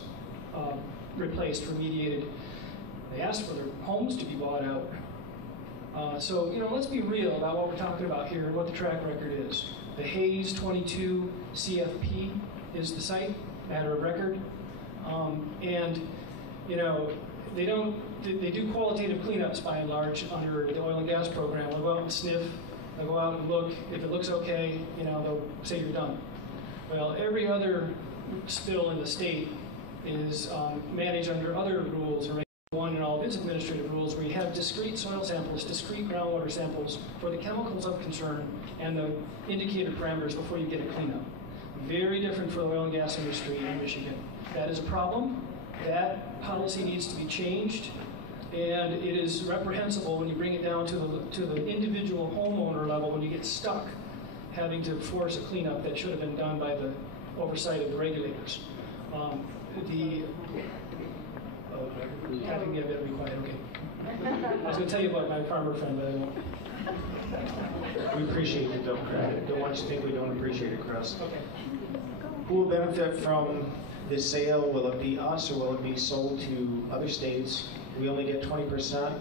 replaced, remediated. They asked for their homes to be bought out. So, you know, let's be real about what we're talking about here and what the track record is. The Hayes 22 CFP is the site, matter of record. And, you know, they do qualitative cleanups by and large under the oil and gas program. They'll go out and sniff, they'll go out and look. If it looks okay, you know, they'll say you're done. Well, every other spill in the state is managed under other rules, or one in all of its administrative rules, where you have discrete soil samples, discrete groundwater samples for the chemicals of concern and the indicated parameters before you get a cleanup. Very different for the oil and gas industry in Michigan. That is a problem. That policy needs to be changed, and it is reprehensible when you bring it down to the individual homeowner level, when you get stuck having to force a cleanup that should have been done by the oversight of the regulators. I can get a bit quiet, okay. I was going to tell you about my farmer friend, but I won't. We appreciate it, though, Craig. Don't want you to think we don't appreciate it, Chris. Okay. Who will benefit from the sale? Will it be us, or will it be sold to other states? We only get 20%.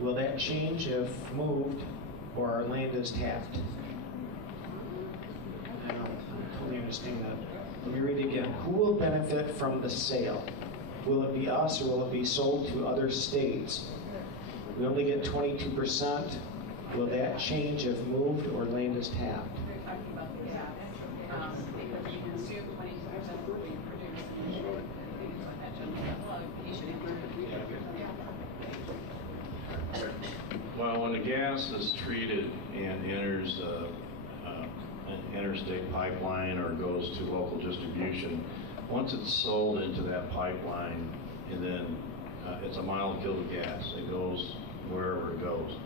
Will that change if moved or our land is tapped? I don't totally understand that. Let me read it again. Who will benefit from the sale? Will it be us, or will it be sold to other states? We only get 22%. Will that change if moved or land is tapped? We're talking about the gas, because you can assume 22% of what we produce in Michigan, things like that, well, you should include it. Well, when the gas is treated and enters an interstate pipeline or goes to local distribution, once it's sold into that pipeline, and then it's a molecule of gas. It goes wherever it goes.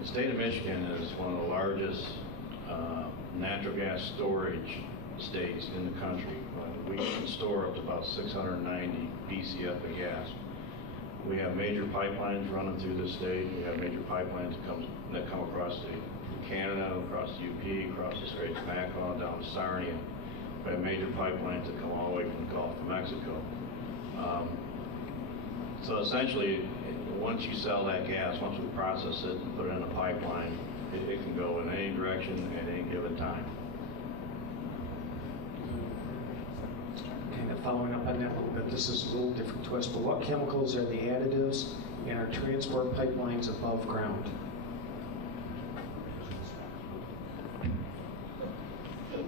The state of Michigan is one of the largest natural gas storage states in the country. We can store up to about 690 BCF of gas. We have major pipelines running through the state. We have major pipelines that come across Canada, across the UP, across the Straits of Mackinac, down to Sarnia. We have major pipelines that come all the way from the Gulf of Mexico. So essentially, once you sell that gas, once we process it and put it in a pipeline, it can go in any direction at any given time. Kind of following up on that a little bit, this is a little different to us, but what chemicals are the additives in our transport pipelines above ground? This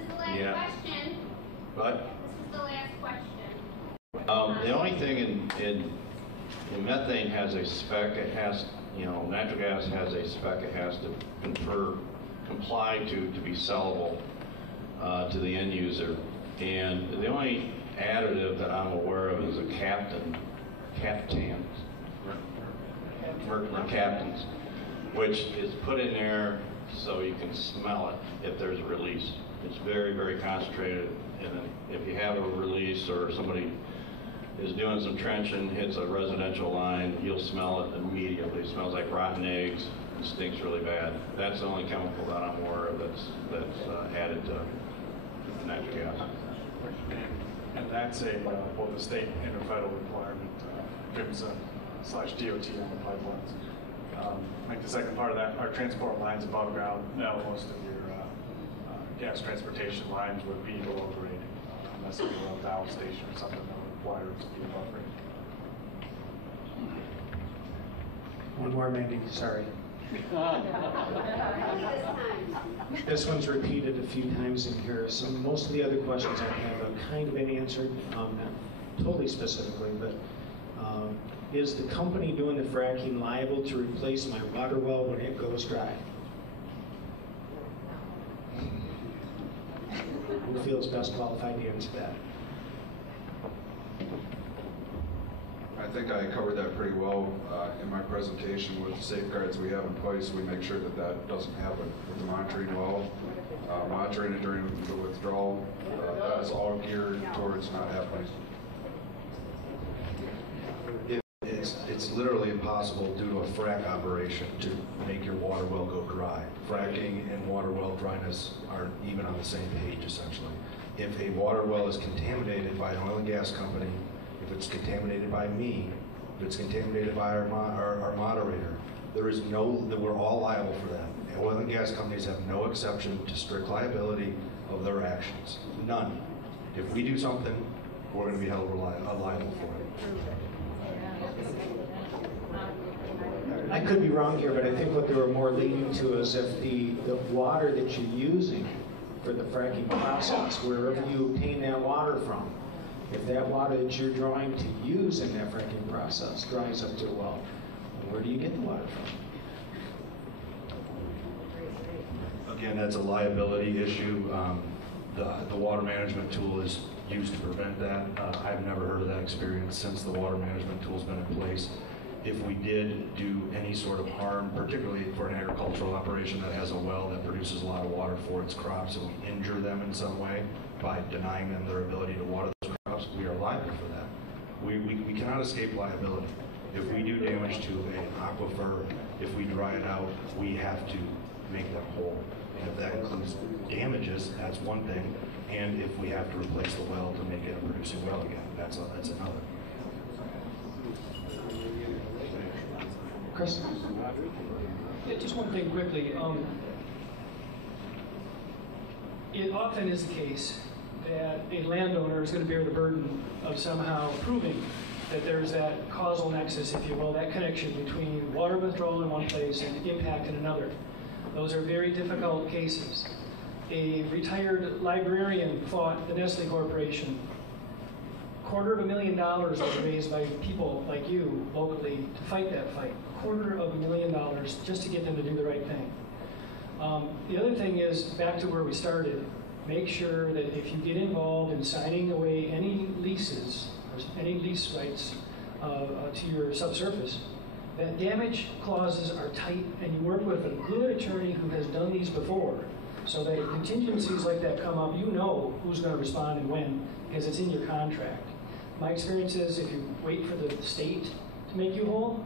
is the last question. But This is the last question. the only thing in methane has a spec. It has, natural gas has a spec. It has to comply to be sellable to the end user. And the only additive that I'm aware of is a mercaptans, which is put in there so you can smell it if there's a release. It's very, very concentrated, and then if you have a release or somebody is doing some trenching, hits a residential line, you'll smell it immediately. It smells like rotten eggs. It stinks really bad. That's the only chemical that I'm aware of that's added to natural gas. And that's both a state and a federal requirement, PHMSA/DOT on the pipelines. Like the second part of that, our transport lines above ground, now most of your gas transportation lines would be below grade, unless it's a valve station or something that would require it to be above grade. One more, Mandy, sorry. This one's repeated a few times in here. So most of the other questions I have kind of been answered, not totally specifically, but is the company doing the fracking liable to replace my water well when it goes dry? Who feels best qualified to answer that? I think I covered that pretty well in my presentation with the safeguards we have in place. We make sure that that doesn't happen with the monitoring well. Monitoring it during the withdrawal, that is all geared towards not happening. It's literally impossible due to a frac operation to make your water well go dry. Fracking and water well dryness aren't even on the same page, essentially. If a water well is contaminated by an oil and gas company, if it's contaminated by me, if it's contaminated by our moderator, we're all liable for that. And oil and gas companies have no exception to strict liability of their actions. None. If we do something, we're going to be held liable for it. I could be wrong here, but I think what they were more leading to is if the water that you're using for the fracking process, wherever you obtain that water from, if that water that you're drawing to use in that fracking process dries up to a well, where do you get the water from? Again, that's a liability issue. The water management tool is used to prevent that. I've never heard of that experience since the water management tool's been in place. If we did do any sort of harm, particularly for an agricultural operation that has a well that produces a lot of water for its crops, and we injure them in some way by denying them their ability to water those crops, we are liable for that. We cannot escape liability. If we do damage to an aquifer, if we dry it out, we have to make them whole. And if that includes damages, that's one thing. And if we have to replace the well to make it a producing well again, that's another. Chris? Yeah, just one thing quickly. It often is the case that a landowner is going to bear the burden of somehow proving that there's that causal nexus, if you will, that connection between water withdrawal in one place and impact in another. Those are very difficult cases. A retired librarian fought the Nestle Corporation. $250,000 was raised by people like you locally to fight that fight. $250,000 just to get them to do the right thing. The other thing is, back to where we started, make sure that if you get involved in signing away any leases or any lease rights to your subsurface, that damage clauses are tight, and you work with a good attorney who has done these before, so that if contingencies like that come up, you know who's going to respond and when, because it's in your contract. My experience is if you wait for the state to make you whole,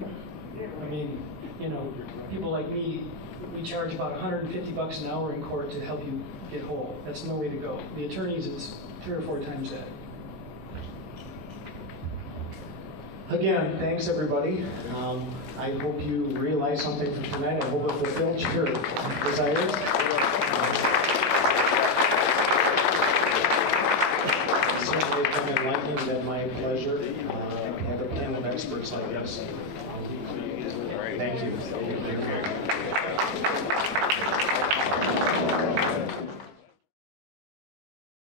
I mean, you know, people like me, we charge about $150 an hour in court to help you get whole. That's no way to go. The attorneys, it's 3 or 4 times that. Again, thanks everybody. I hope you realize something from tonight. I hope it fulfilled your desires. It's certainly been enlightening and my pleasure to have a panel of experts like this. Thank you.